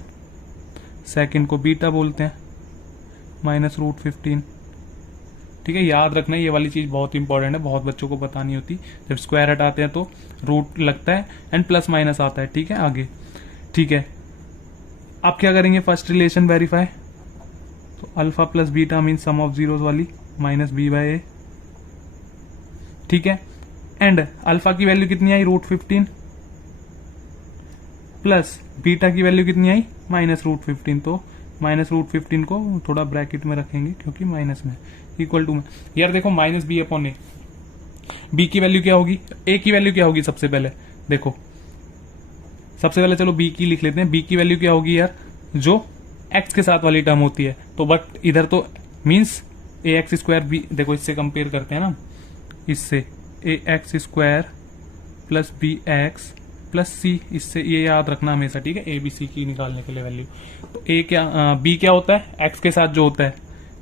सेकंड को बीटा बोलते हैं -√15, ठीक है। याद रखना ये वाली चीज बहुत इंपॉर्टेंट है, बहुत बच्चों को पता नहीं होती। जब स्क्वायर हटाते हैं तो रूट लगता है एंड प्लस माइनस आता है, ठीक है। आगे ठीक है, आप क्या करेंगे, फर्स्ट रिलेशन वेरीफाई, तो alpha plus beta mean sum of zeros वाली -b/a, ठीक है। एंड अल्फा की वैल्यू कितनी आई √15 प्लस बीटा की वैल्यू कितनी आई -√15, तो -√15 को थोड़ा ब्रैकेट में रखेंगे क्योंकि माइनस में, इक्वल टू में यार देखो -b/a, बी की वैल्यू क्या होगी, ए की वैल्यू क्या होगी, सबसे पहले देखो, सबसे पहले चलो बी की लिख लेते हैं। बी की वैल्यू क्या होगी यार, जो एक्स के साथ वाली टर्म होती है, तो बट इधर तो मीन्स ax² बी, देखो इससे कंपेयर करते हैं ना, इससे ax² प्लस bx प्लस सी, इससे ये याद रखना हमेशा, ठीक है, ABC की निकालने के लिए वैल्यू। तो ए क्या बी क्या होता है, एक्स के साथ जो होता है,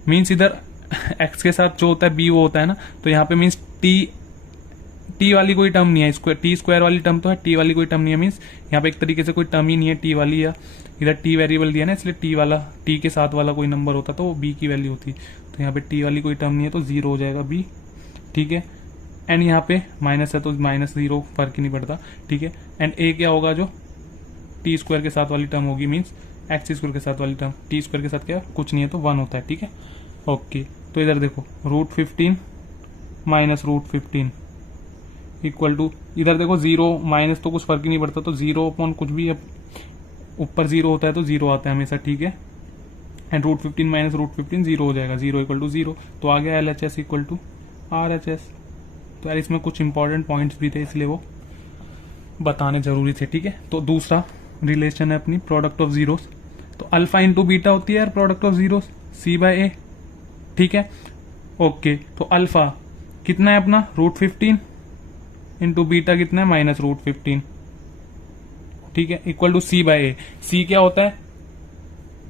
मीन्स इधर एक्स के साथ जो होता है बी वो होता है ना, तो यहाँ पे मीन्स टी वाली कोई टर्म नहीं है, टी स्क्वायर वाली टर्म तो है, टी वाली कोई टर्म नहीं है, मीन्स यहाँ पे एक तरीके से कोई टर्म ही नहीं है टी वाली, या इधर टी वेरिएबल दिया ना, इसलिए टी के साथ वाला कोई नंबर होता तो वो बी की वैल्यू होती, तो यहाँ पे टी वाली कोई टर्म नहीं है तो 0 हो जाएगा बी, ठीक है। एंड यहाँ पे माइनस है तो -0 फर्क ही नहीं पड़ता, ठीक है। एंड ए क्या होगा, जो टी स्क्वायर के साथ वाली टर्म होगी, मीन्स x² के साथ वाली टर्म, टी स्क्वायर के साथ क्या कुछ नहीं है तो 1 होता है, ठीक है। ओके, तो इधर देखो √15 -√15 इक्वल टू, इधर देखो 0 माइनस तो कुछ फर्क ही नहीं पड़ता, तो 0 अपॉन कुछ भी ऊपर 0 होता है तो 0 आता है हमेशा, ठीक है। एंड √15 -√15 0 हो जाएगा, 0 इक्वल टू 0, तो आ गया LHS इक्वल टू RHS। तो यार इसमें कुछ इंपॉर्टेंट पॉइंट्स भी थे इसलिए वो बताने जरूरी थे, ठीक है। तो दूसरा रिलेशन है अपनी प्रोडक्ट ऑफ जीरोस, तो अल्फा इंटू बीटा होती है यार प्रोडक्ट ऑफ जीरोस C/A, ठीक है। ओके, तो अल्फा कितना है अपना √15 इंटू बीटा कितना है -√15, ठीक है, इक्वल टू C/A। C क्या होता है,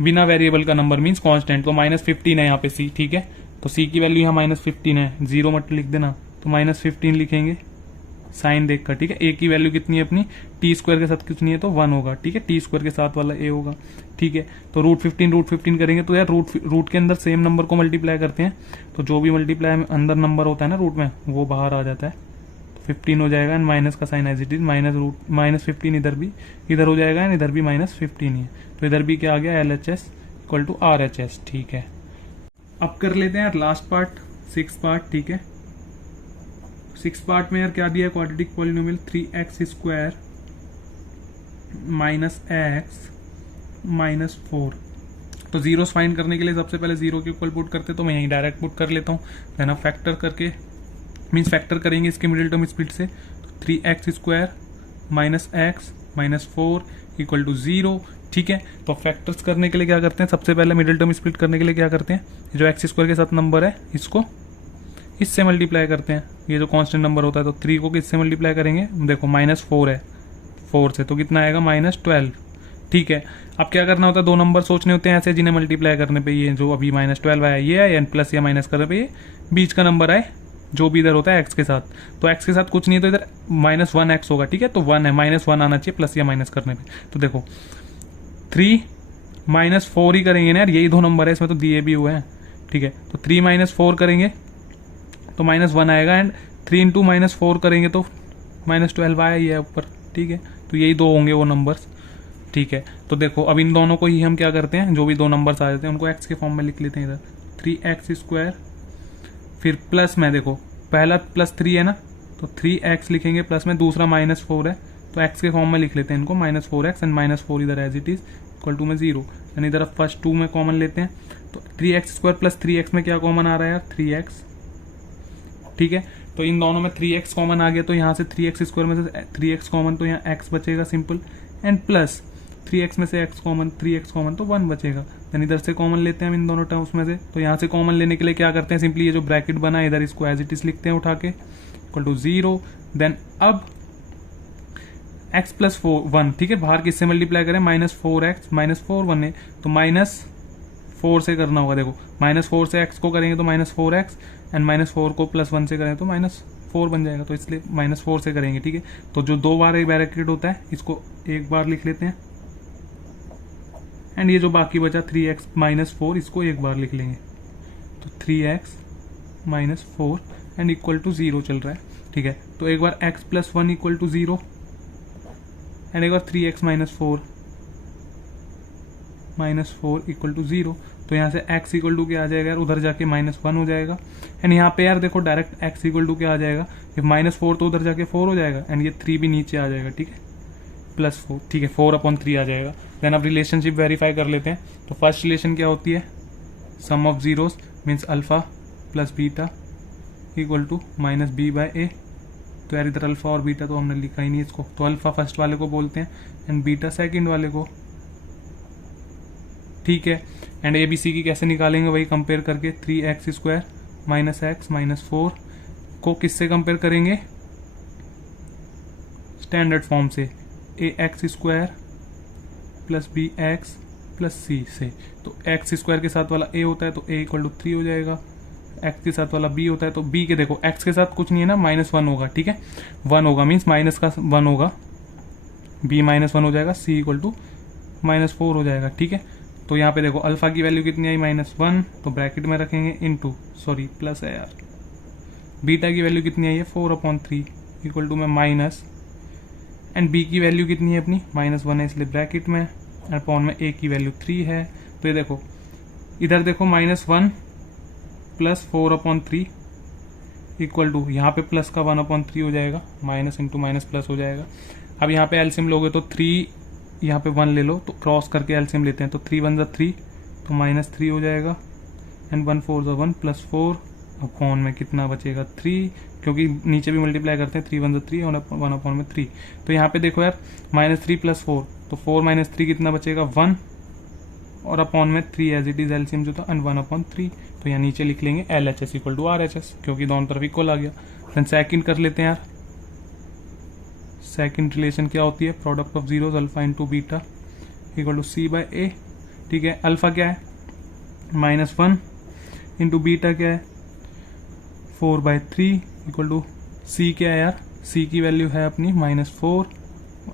बिना वेरिएबल का नंबर मीन्स कांस्टेंट, तो -15 है यहाँ पे C, ठीक है। तो C की वैल्यू यहाँ -15 है, 0 मत लिख देना, तो -15 लिखेंगे साइन देखकर, ठीक है। ए की वैल्यू कितनी है अपनी, टी स्क्वायर के साथ कितनी है, तो 1 होगा, ठीक है। टी स्क्वायर के साथ वाला ए होगा, ठीक है। तो रूट 15 करेंगे तो यार रूट के अंदर सेम नंबर को मल्टीप्लाई करते हैं, तो जो भी मल्टीप्लाई में अंदर नंबर होता है ना रूट में, वो बाहर आ जाता है, तो 15 हो जाएगा। एंड माइनस का साइन एज इट इज, -15 इधर हो जाएगा, एंड इधर भी -15 ही है, तो इधर भी क्या आ गया, LHS इक्वल टू RHS, ठीक है। अब कर लेते हैं यार लास्ट पार्ट, 6th पार्ट, ठीक है। 6th पार्ट में यार क्या दिया है, quadratic polynomial 3x square -x -4। तो जीरोस फाइंड करने के लिए सबसे पहले जीरो के इक्वल पुट करते, तो मैं यहीं डायरेक्ट पुट कर लेता हूँ। देन अब फैक्टर करके मीन्स फैक्टर करेंगे इसके मिडिल टर्म स्प्लिट से, तो 3x square -x -4 equal to 0, ठीक है। तो फैक्टर्स करने के लिए क्या करते हैं, सबसे पहले मिडिल टर्म स्प्लिट करने के लिए क्या करते हैं, जो x स्क्वायर के साथ नंबर है इसको इससे मल्टीप्लाई करते हैं, ये जो कांस्टेंट नंबर होता है, तो 3 को किससे मल्टीप्लाई करेंगे, देखो -4 है, 4 से, तो कितना आएगा -12, ठीक है। अब क्या करना होता है, दो नंबर सोचने होते हैं ऐसे जिन्हें मल्टीप्लाई करने पे ये जो अभी -12 आया ये है, प्लस या माइनस करने पे ये बीच का नंबर आए जो भी इधर होता है x के साथ, तो x के साथ कुछ नहीं है तो इधर -1x होगा, ठीक है। तो 1 है, -1 आना चाहिए प्लस या माइनस करने पे, तो देखो 3 -4 ही करेंगे ना यार, यही दो नंबर है, इसमें तो दिए भी हुए हैं, ठीक है। तो 3 -4 करेंगे तो -1 आएगा, एंड 3 इंटू -4 करेंगे तो -12 आया ही है ऊपर, ठीक है। तो यही दो होंगे वो नंबर्स, ठीक है। तो देखो अब इन दोनों को ही हम क्या करते हैं, जो भी दो नंबर्स आ जाते हैं उनको x के फॉर्म में लिख लेते हैं इधर, 3x स्क्वायर, फिर प्लस में देखो पहला +3 है ना, तो 3x लिखेंगे, प्लस में दूसरा -4 है, तो x के फॉर्म में लिख लेते हैं इनको, -4x एंड -4 इधर as it is equal to में 0, यानी इधर अब फर्स्ट 2 में कॉमन लेते हैं, तो 3x स्क्वायर प्लस 3x में क्या कॉमन आ रहा है यार, 3x, ठीक है। तो इन दोनों में 3x कॉमन आ गया, तो यहाँ से 3x स्क्वायर में से 3x कॉमन, तो यहाँ x बचेगा सिंपल, एंड प्लस 3x में से x कॉमन, 3x कॉमन तो 1 बचेगा, यानी इधर से कॉमन लेते हैं हम इन दोनों टर्म्स में से। तो यहाँ से कॉमन लेने के लिए क्या करते हैं, सिंपली ये जो ब्रैकेट बना है इधर इसको एज इट इज लिखते हैं उठा के, इक्वल टू 0, देन अब x प्लस 1, ठीक है। बाहर किससे मल्टीप्लाई करें, -4x -4 1 है, तो -4 से करना होगा, देखो -4 से x को करेंगे तो -4x, एंड -4 को +1 से करें तो -4 बन जाएगा, तो इसलिए -4 से करेंगे, ठीक है। तो जो दो बार एक ब्रैकेट होता है इसको एक बार लिख लेते हैं, एंड ये जो बाकी बचा 3x -4 इसको एक बार लिख लेंगे, तो 3x -4 एंड इक्वल टू 0 चल रहा है, ठीक है। तो एक बार x plus 1 equal to 0, and एक बार 3x -4 इक्वल टू 0, तो यहाँ से x इक्वल टू क्या आ जाएगा यार, उधर जाके -1 हो जाएगा, एंड यहाँ पे यार देखो डायरेक्ट x इक्वल टू क्या आ जाएगा, -4 तो उधर जाके 4 हो जाएगा, एंड ये 3 भी नीचे आ जाएगा, ठीक है, +4, ठीक है, 4/3 आ जाएगा। देन अब रिलेशनशिप वेरीफाई कर लेते हैं। तो फर्स्ट रिलेशन क्या होती है, sum of zeros means alpha plus beta equal to -b/a। तो यार इधर अल्फा और बीटा तो हमने लिखा ही नहीं इसको, तो अल्फा फर्स्ट वाले को बोलते हैं एंड बीटा सेकंड वाले को, ठीक है। एंड ए बी सी की कैसे निकालेंगे, वही कंपेयर करके 3x स्क्वायर -x -4 को किससे कंपेयर करेंगे, स्टैंडर्ड फॉर्म से, ax square plus bx plus c से। तो x स्क्वायर के साथ वाला a होता है तो a इक्वल टू 3 हो जाएगा, x के साथ वाला b होता है तो b के देखो x के साथ कुछ नहीं है ना, -1 होगा, ठीक है, 1 होगा मीन्स माइनस का 1 होगा, b -1 हो जाएगा, c इक्वल टू -4 हो जाएगा, ठीक है। तो यहाँ पे देखो अल्फा की वैल्यू कितनी आई, -1, तो ब्रैकेट में रखेंगे इनटू, सॉरी प्लस है यार, बीटा की वैल्यू कितनी आई है 4/3 इक्वल टू में माइनस, एंड b की वैल्यू कितनी है अपनी -1 है इसलिए ब्रैकेट में, अपॉन में a की वैल्यू 3 है। तो ये देखो इधर देखो -1 प्लस 4/3 इक्वल टू, यहाँ पे प्लस का 1/3 हो जाएगा, माइनस इंटू माइनस प्लस हो जाएगा। अब यहाँ पे एलसीएम लोगे तो 3 यहाँ पे 1 ले लो, तो क्रॉस करके एलसीएम लेते हैं, तो 3 1 3 तो -3 हो जाएगा, एंड 1 4 1 प्लस 4 अपॉन में कितना बचेगा 3, क्योंकि नीचे भी मल्टीप्लाई करते हैं, 3 1 3 और 1/3। तो यहाँ पे देखो यार -3 प्लस 4, तो 4 - 3 कितना बचेगा 1, और अपॉन में 3 एज इट इज एलसीएम जो था, एंड 1/3। तो यहाँ नीचे लिख लेंगे LHS इक्वल टू RHS, क्योंकि दोनों तरफ इक्वल आ गया। देन सेकंड कर लेते हैं यार, सेकंड रिलेशन क्या होती है, product of zeros alpha into beta equal to c/a, ठीक है। अल्फा क्या है -1 इंटू बीटा क्या है 4/3 इक्वल टू c क्या है यार सी की वैल्यू है अपनी -4,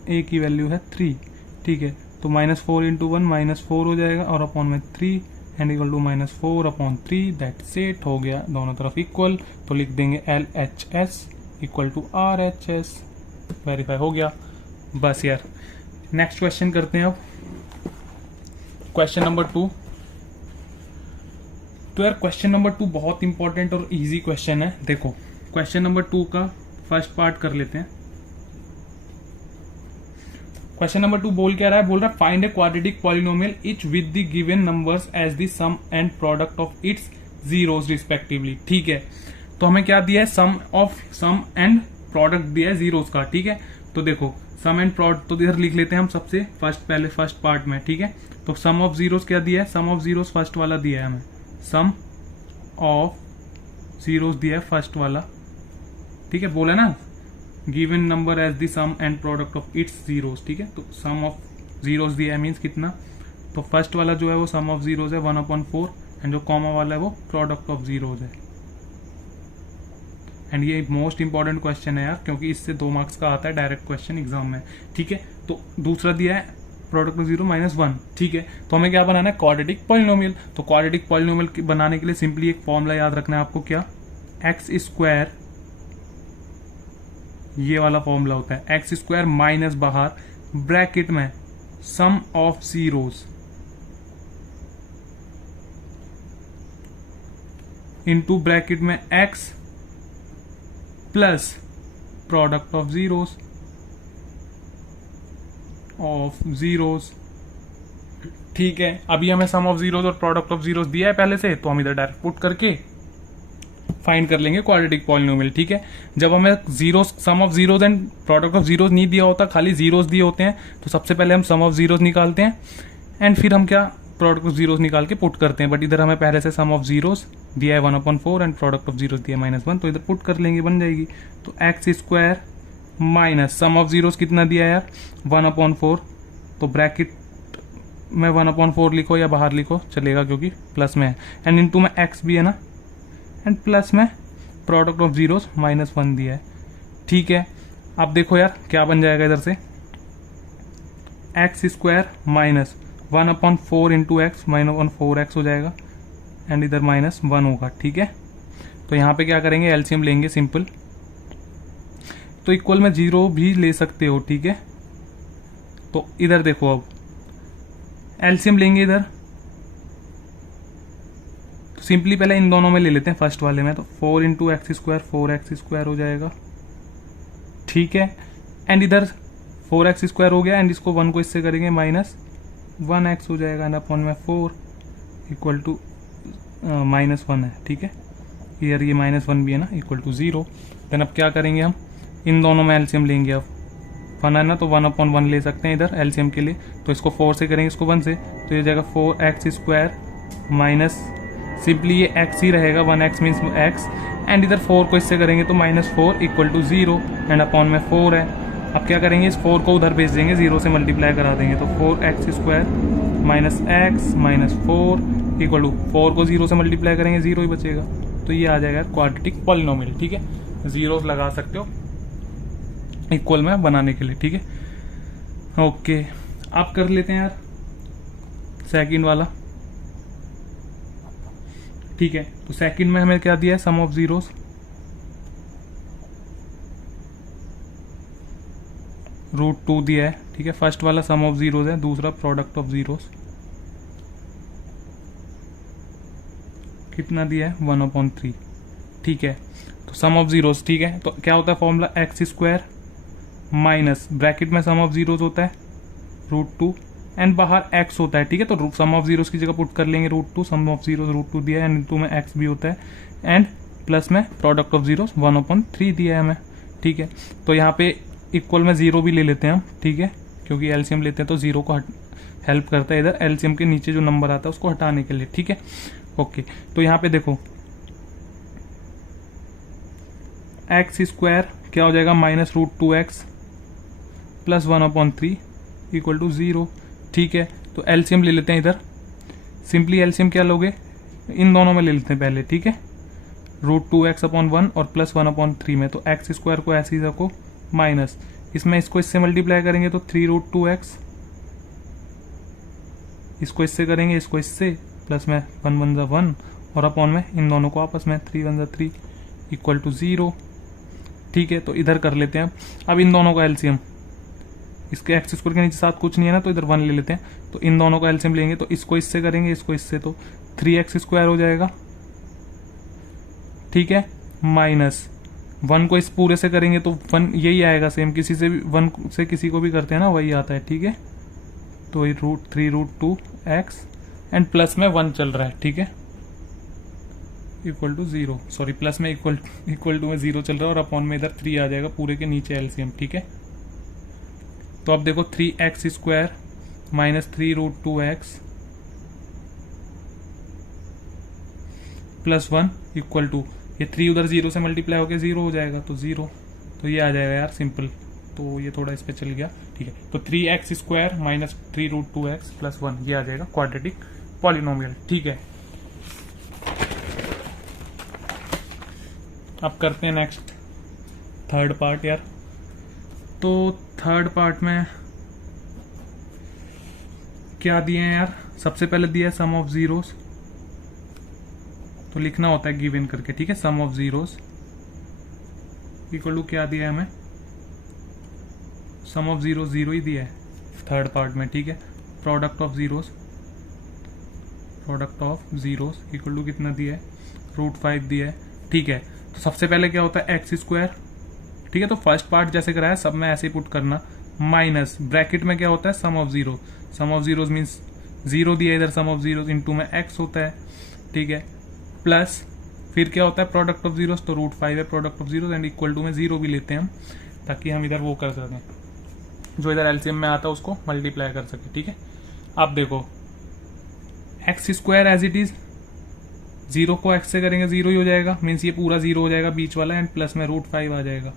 ए की वैल्यू है 3, ठीक है। तो -4 इंटू 1 -4 हो जाएगा और अपॉन में 3 and equal to -4 upon 3, that's it, हो गया दोनों तरफ इक्वल। तो लिख देंगे LHS equal to RHS, verify हो गया। बस यार, नेक्स्ट क्वेश्चन करते हैं अब, क्वेश्चन नंबर 2। तो यार क्वेश्चन नंबर 2 बहुत इंपॉर्टेंट और इजी क्वेश्चन है। देखो क्वेश्चन नंबर 2 का फर्स्ट पार्ट कर लेते हैं। क्वेश्चन नंबर 2 बोल क्या रहा है, बोल रहा है find a quadratic polynomial each with the given numbers as the sum and product of its zeros respectively, ठीक है। तो हमें क्या दिया है, सम एंड प्रोडक्ट दिया है जीरोस का, ठीक है। तो देखो सम एंड प्रोडक्ट, तो इधर लिख लेते हैं हम सबसे पहले फर्स्ट पार्ट में, ठीक है। तो सम ऑफ जीरोस क्या दिया है, सम ऑफ जीरोस फर्स्ट वाला दिया है हमें, सम ऑफ जीरोस दिया है फर्स्ट वाला, ठीक है। बोला ना given number as the sum and product of its zeros, ठीक है। तो सम ऑफ जीरोस दिया है मीन्स कितना, तो फर्स्ट वाला जो है वो सम ऑफ जीरोस है 1/4 एंड जो कॉमा वाला है वो प्रोडक्ट ऑफ जीरोस है। एंड ये मोस्ट इंपॉर्टेंट क्वेश्चन है यार, क्योंकि इससे 2 मार्क्स का आता है डायरेक्ट क्वेश्चन एग्जाम में, ठीक है। तो दूसरा दिया है प्रोडक्ट ऑफ 0 -1, ठीक है। तो हमें क्या बनाना है, क्वाड्रेटिक पॉलिनोमियल। तो क्वाड्रेटिक पॉलिनोमियल बनाने के लिए सिंपली एक फॉर्मूला याद रखना है आपको, क्या, x², ये वाला फॉर्मूला होता है x² माइनस बाहर ब्रैकेट में sum of zeros into bracket में x plus product of zeros, ठीक है। अभी हमें सम ऑफ जीरोस और प्रोडक्ट ऑफ जीरोस दिया है पहले से, तो हम इधर डायरेक्ट पुट करके फाइंड कर लेंगे क्वाड्रेटिक पॉलिनोमियल, ठीक है। जब हमें zeros, sum of zeros and product of zeros नहीं दिया होता, खाली जीरोस दिए होते हैं, तो सबसे पहले हम सम ऑफ जीरोस निकालते हैं एंड फिर हम क्या, प्रोडक्ट ऑफ जीरोस निकाल के पुट करते हैं। बट इधर हमें पहले से सम ऑफ जीरोस दिया है 1/4 एंड प्रोडक्ट ऑफ जीरोस दिया है -1, तो इधर पुट कर लेंगे, बन जाएगी। तो x² minus sum of zeros कितना दिया है यार 1/4, तो ब्रैकेट में 1/4 लिखो या बाहर लिखो चलेगा क्योंकि प्लस में है, एंड इनटू में x भी है ना, एंड प्लस में प्रोडक्ट ऑफ जीरोस -1 दिया है, ठीक है। अब देखो यार क्या बन जाएगा इधर से, x² minus 1/4 into x -1/4x हो जाएगा एंड इधर -1 होगा, ठीक है। तो यहाँ पे क्या करेंगे, एलसीएम लेंगे सिंपल, तो इक्वल में 0 भी ले सकते हो, ठीक है। तो इधर देखो अब एलसीएम लेंगे इधर, तो सिंपली पहले इन दोनों में ले लेते हैं, फर्स्ट वाले में, तो 4 इंटू x² 4x² हो जाएगा, ठीक है। एंड इधर 4x² हो गया एंड इसको 1 को इससे करेंगे -1x हो जाएगा एंड अपॉन में 4 इक्वल टू -1 है, ठीक है। इधर ये -1 भी है ना, इक्वल टू 0। देन अब क्या करेंगे, हम इन दोनों में एलसीएम लेंगे। अब 1 है ना, तो 1/1 ले सकते हैं इधर एलसीएम के लिए, तो इसको 4 से करेंगे, इसको 1 से, तो ये जाएगा 4x² माइनस, सिंपली ये x ही रहेगा, 1x मीन्स x, एंड इधर 4 को इससे करेंगे तो -4 इक्वल टू 0 एंड अपॉन में 4 है। अब क्या करेंगे, इस 4 को उधर भेज देंगे, 0 से मल्टीप्लाई करा देंगे, तो 4x² minus x minus 4 equal to 4 को 0 से मल्टीप्लाई करेंगे 0 ही बचेगा, तो ये आ जाएगा क्वाड्रेटिक पॉलिनोमियल, ठीक है। जीरोस लगा सकते हो इक्वल में बनाने के लिए, ठीक है। ओके, आप कर लेते हैं यार सेकंड वाला, ठीक है। तो सेकंड में हमें क्या दिया है, सम ऑफ जीरोस √2 दिया है, ठीक है। फर्स्ट वाला सम ऑफ जीरोस है, दूसरा प्रोडक्ट ऑफ जीरोस कितना दिया है 1/3, ठीक है। तो सम ऑफ जीरोस, ठीक है। तो क्या होता है फॉर्मूला, x² माइनस ब्रैकेट में सम ऑफ जीरोस होता है √2 एंड बाहर x होता है, ठीक है। तो सम ऑफ जीरोस की जगह पुट कर लेंगे √2, सम ऑफ जीरोस √2 दिया है एंड इनटू में x भी होता है एंड प्लस में प्रोडक्ट ऑफ जीरोस 1/3 दिया है हमें, ठीक है। तो यहाँ पे इक्वल में 0 भी ले लेते हैं हम, ठीक है, क्योंकि एलसीएम लेते हैं तो 0 को हेल्प करता है इधर एलसीएम के नीचे जो नंबर आता है उसको हटाने के लिए, ठीक है। ओके, तो यहाँ पे देखो x² क्या हो जाएगा, -√2x प्लस 1/3 इक्वल टू 0, ठीक है। तो एलसीएम ले लेते हैं इधर, सिंपली एलसीएम क्या लोगे, इन दोनों में ले लेते हैं पहले, ठीक है। √2x/1 और +1/3 में, तो एक्स स्क्वायर को ऐसे ही रखो माइनस, इसमें इसको इससे मल्टीप्लाई करेंगे तो 3√2x, इसको इससे करेंगे, इसको इससे, प्लस में 1 1 1 और अपॉन में इन दोनों को आपस में 3 1 3 इक्वल टू 0। ठीक है, तो इधर कर लेते हैं अब इन दोनों का एलसीएम। इसके एक्स स्क्वायर के नीचे साथ कुछ नहीं है ना, तो इधर 1 ले लेते हैं। तो इन दोनों का एलसीएम लेंगे तो इसको इससे करेंगे, इसको इससे, तो 3x² हो जाएगा। ठीक है, माइनस 1 को इस पूरे से करेंगे तो 1 यही आएगा सेम, किसी से भी 1 से किसी को भी करते हैं ना वही आता है। ठीक है, तो ये √3√2x एंड प्लस में 1 चल रहा है। ठीक है, इक्वल टू 0, सॉरी प्लस में इक्वल टू में 0 चल रहा है और अपॉन में इधर 3 आ जाएगा पूरे के नीचे एलसीएम। ठीक है, तो अब देखो 3x² minus 3√2x plus 1 equal to, ये 3 उधर 0 से मल्टीप्लाई होकर 0 हो जाएगा, तो 0, तो ये आ जाएगा यार सिंपल, तो ये थोड़ा इस पे चल गया। ठीक है, तो 3x² माइनस 3√2x प्लस 1 ये आ जाएगा क्वाड्रेटिक पॉलिनोमियल। ठीक है, अब करते हैं नेक्स्ट थर्ड पार्ट यार। तो थर्ड पार्ट में क्या दिए हैं यार, सबसे पहले दिया है सम ऑफ जीरोस, तो लिखना होता है गिवन करके। ठीक है, sum of zeros equal to क्या दिया है हमें, सम ऑफ जीरो 0 ही दिया है थर्ड पार्ट में। ठीक है, product of zeros equal to कितना दिया है, √5 दिया है। ठीक है, तो सबसे पहले क्या होता है x²। ठीक है, तो फर्स्ट पार्ट जैसे कराया सब में ऐसे ही पुट करना, माइनस ब्रैकेट में क्या होता है सम ऑफ जीरोस मीन्स 0 दिया इधर, सम ऑफ जीरोस इनटू में x होता है। ठीक है, प्लस फिर क्या होता है प्रोडक्ट ऑफ जीरोस, तो √5 है product of zeros and equal to में 0 भी लेते हैं हम, ताकि हम इधर वो कर सकें, जो इधर एलसीएम में आता है उसको मल्टीप्लाई कर सके। ठीक है, अब देखो x² एज इट इज, 0 को x से करेंगे 0 ही हो जाएगा, मीन्स ये पूरा 0 हो जाएगा बीच वाला, एंड प्लस में √5 आ जाएगा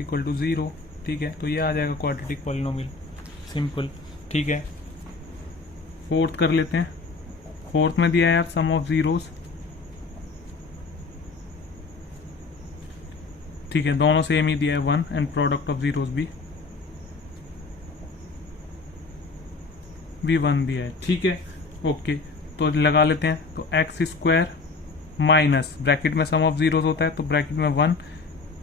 इक्वल टू 0। ठीक है, तो ये आ जाएगा क्वाड्रेटिक पॉलिनोमियल, सिंपल। ठीक है, फोर्थ कर लेते हैं। फोर्थ में दिया है यार सम ऑफ जीरोस। ठीक है, दोनों सेम ही दिया है 1 एंड प्रोडक्ट ऑफ जीरोस भी 1 दिया है। ठीक है, ओके, तो लगा लेते हैं। तो x² माइनस ब्रैकेट में सम ऑफ जीरोस होता है, तो ब्रैकेट में 1,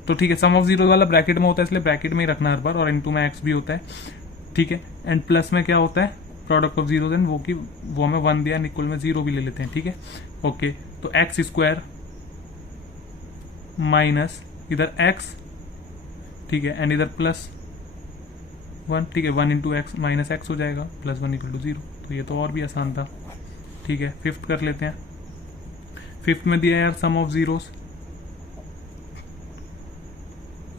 तो ठीक है सम ऑफ जीरोस वाला ब्रैकेट में होता है इसलिए ब्रैकेट में ही रखना हर बार, और इनटू में x भी होता है। ठीक है, एंड प्लस में क्या होता है प्रोडक्ट ऑफ जीरोस एंड वो हमें 1 दिया, इक्वल में 0 भी ले लेते हैं। ठीक है, ओके, तो x² माइनस इधर x, ठीक है, एंड इधर प्लस 1। ठीक है, 1 इंटू एक्स माइनस एक्स हो जाएगा, प्लस 1 इक्वल टू 0, तो ये तो और भी आसान था। ठीक है, फिफ्थ कर लेते हैं। फिफ्थ में दिया यार सम ऑफ जीरोस,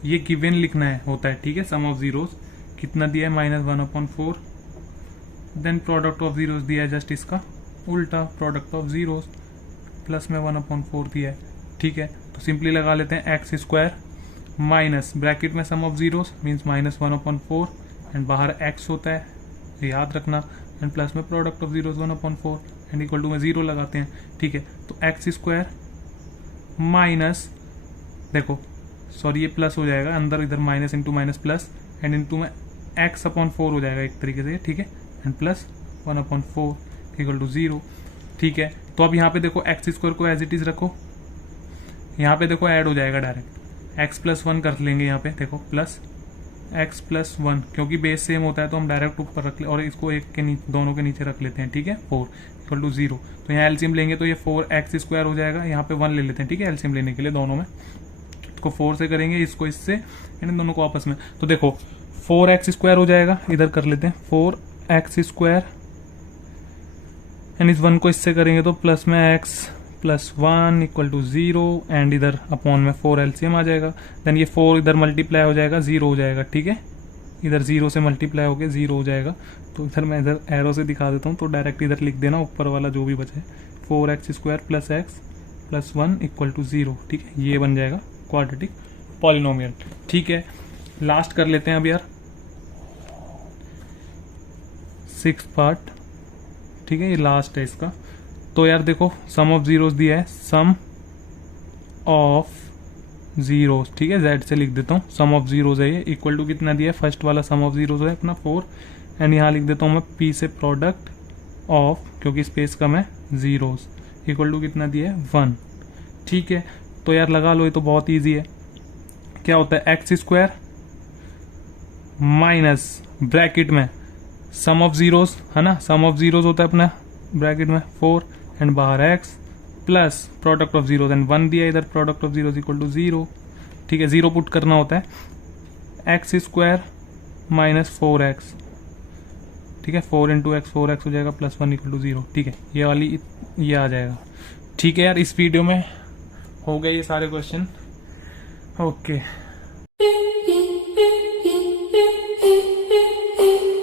ये गिवन लिखना है होता है। ठीक है, सम ऑफ जीरोस कितना दिया है -1/4, देन प्रोडक्ट ऑफ जीरोस दिया है जस्ट इसका उल्टा, प्रोडक्ट ऑफ जीरोस प्लस में 1/4 दिया है। ठीक है, तो सिंपली लगा लेते हैं x² माइनस ब्रैकेट में sum of zeros means -1/4 and बाहर x होता है याद रखना, एंड प्लस में product of zeros 1/4 and equal to में 0 लगाते हैं। ठीक है, तो x² माइनस, देखो सॉरी ये प्लस हो जाएगा अंदर, इधर minus into minus plus and into में x/4 हो जाएगा एक तरीके से। ठीक है, एंड प्लस 1/4 इक्वल टू 0। ठीक है, तो अब यहाँ पे देखो x² को एज इट इज रखो, यहाँ पे देखो ऐड हो जाएगा डायरेक्ट, x+1 कर लेंगे यहाँ पे, देखो प्लस x+1, क्योंकि बेस सेम होता है तो हम डायरेक्ट ऊपर रख ले, और इसको एक के नीचे दोनों के नीचे रख लेते हैं। ठीक है, 4 इक्वल टू 0, तो यहाँ एलसीएम लेंगे तो ये 4x² हो जाएगा, यहाँ पे 1 ले लेते हैं। ठीक है, एलसीएम लेने के लिए दोनों में, इसको 4 से करेंगे, इसको इससे, इन दोनों को आपस में, तो देखो 4x² हो जाएगा, इधर कर लेते हैं 4x² एंड इस 1 को इससे करेंगे तो प्लस में x+1 इक्वल टू 0 एंड इधर अपॉन में 4 एलसीएम आ जाएगा। देन ये 4 इधर मल्टीप्लाई हो जाएगा, 0 हो जाएगा। ठीक है, इधर 0 से मल्टीप्लाई होकर 0 हो जाएगा, तो इधर मैं इधर एरो से दिखा देता हूँ, तो डायरेक्ट इधर लिख देना ऊपर वाला जो भी बचे, 4x² plus x+1 equal to 0। ठीक है, ये बन जाएगा क्वाड्रेटिक पॉलिनोमियल। ठीक है, लास्ट कर लेते हैं अब यार 6th पार्ट। ठीक है, ये लास्ट है इसका। तो यार देखो सम ऑफ जीरोस दिया है, सम ऑफ जीरोस, ठीक है, जेड से लिख देता हूँ, सम ऑफ जीरोस है ये, इक्वल टू कितना दिया है, फर्स्ट वाला सम ऑफ जीरोस है अपना 4, एंड यहाँ लिख देता हूँ मैं पी से प्रोडक्ट ऑफ, क्योंकि स्पेस कम है, जीरोस, इक्वल टू कितना दिया है 1। ठीक है, तो यार लगा लो, ये तो बहुत ईजी है। क्या होता है, एक्स स्क्वायर माइनस ब्रैकेट में सम ऑफ जीरोस, है ना, सम ऑफ जीरोस होता है अपना ब्रैकेट में 4 एंड बाहर x plus product of zeros, and 1 दिया इधर, product of zeros equal to 0। ठीक है, 0 पुट करना होता है, एक्स स्क्वायर माइनस 4x, ठीक है, 4 इंटू एक्स 4x हो जाएगा प्लस 1 इक्वल टू 0। ठीक है, ये वाली ये आ जाएगा। ठीक है यार, इस वीडियो में हो गए ये सारे क्वेश्चन। ओके।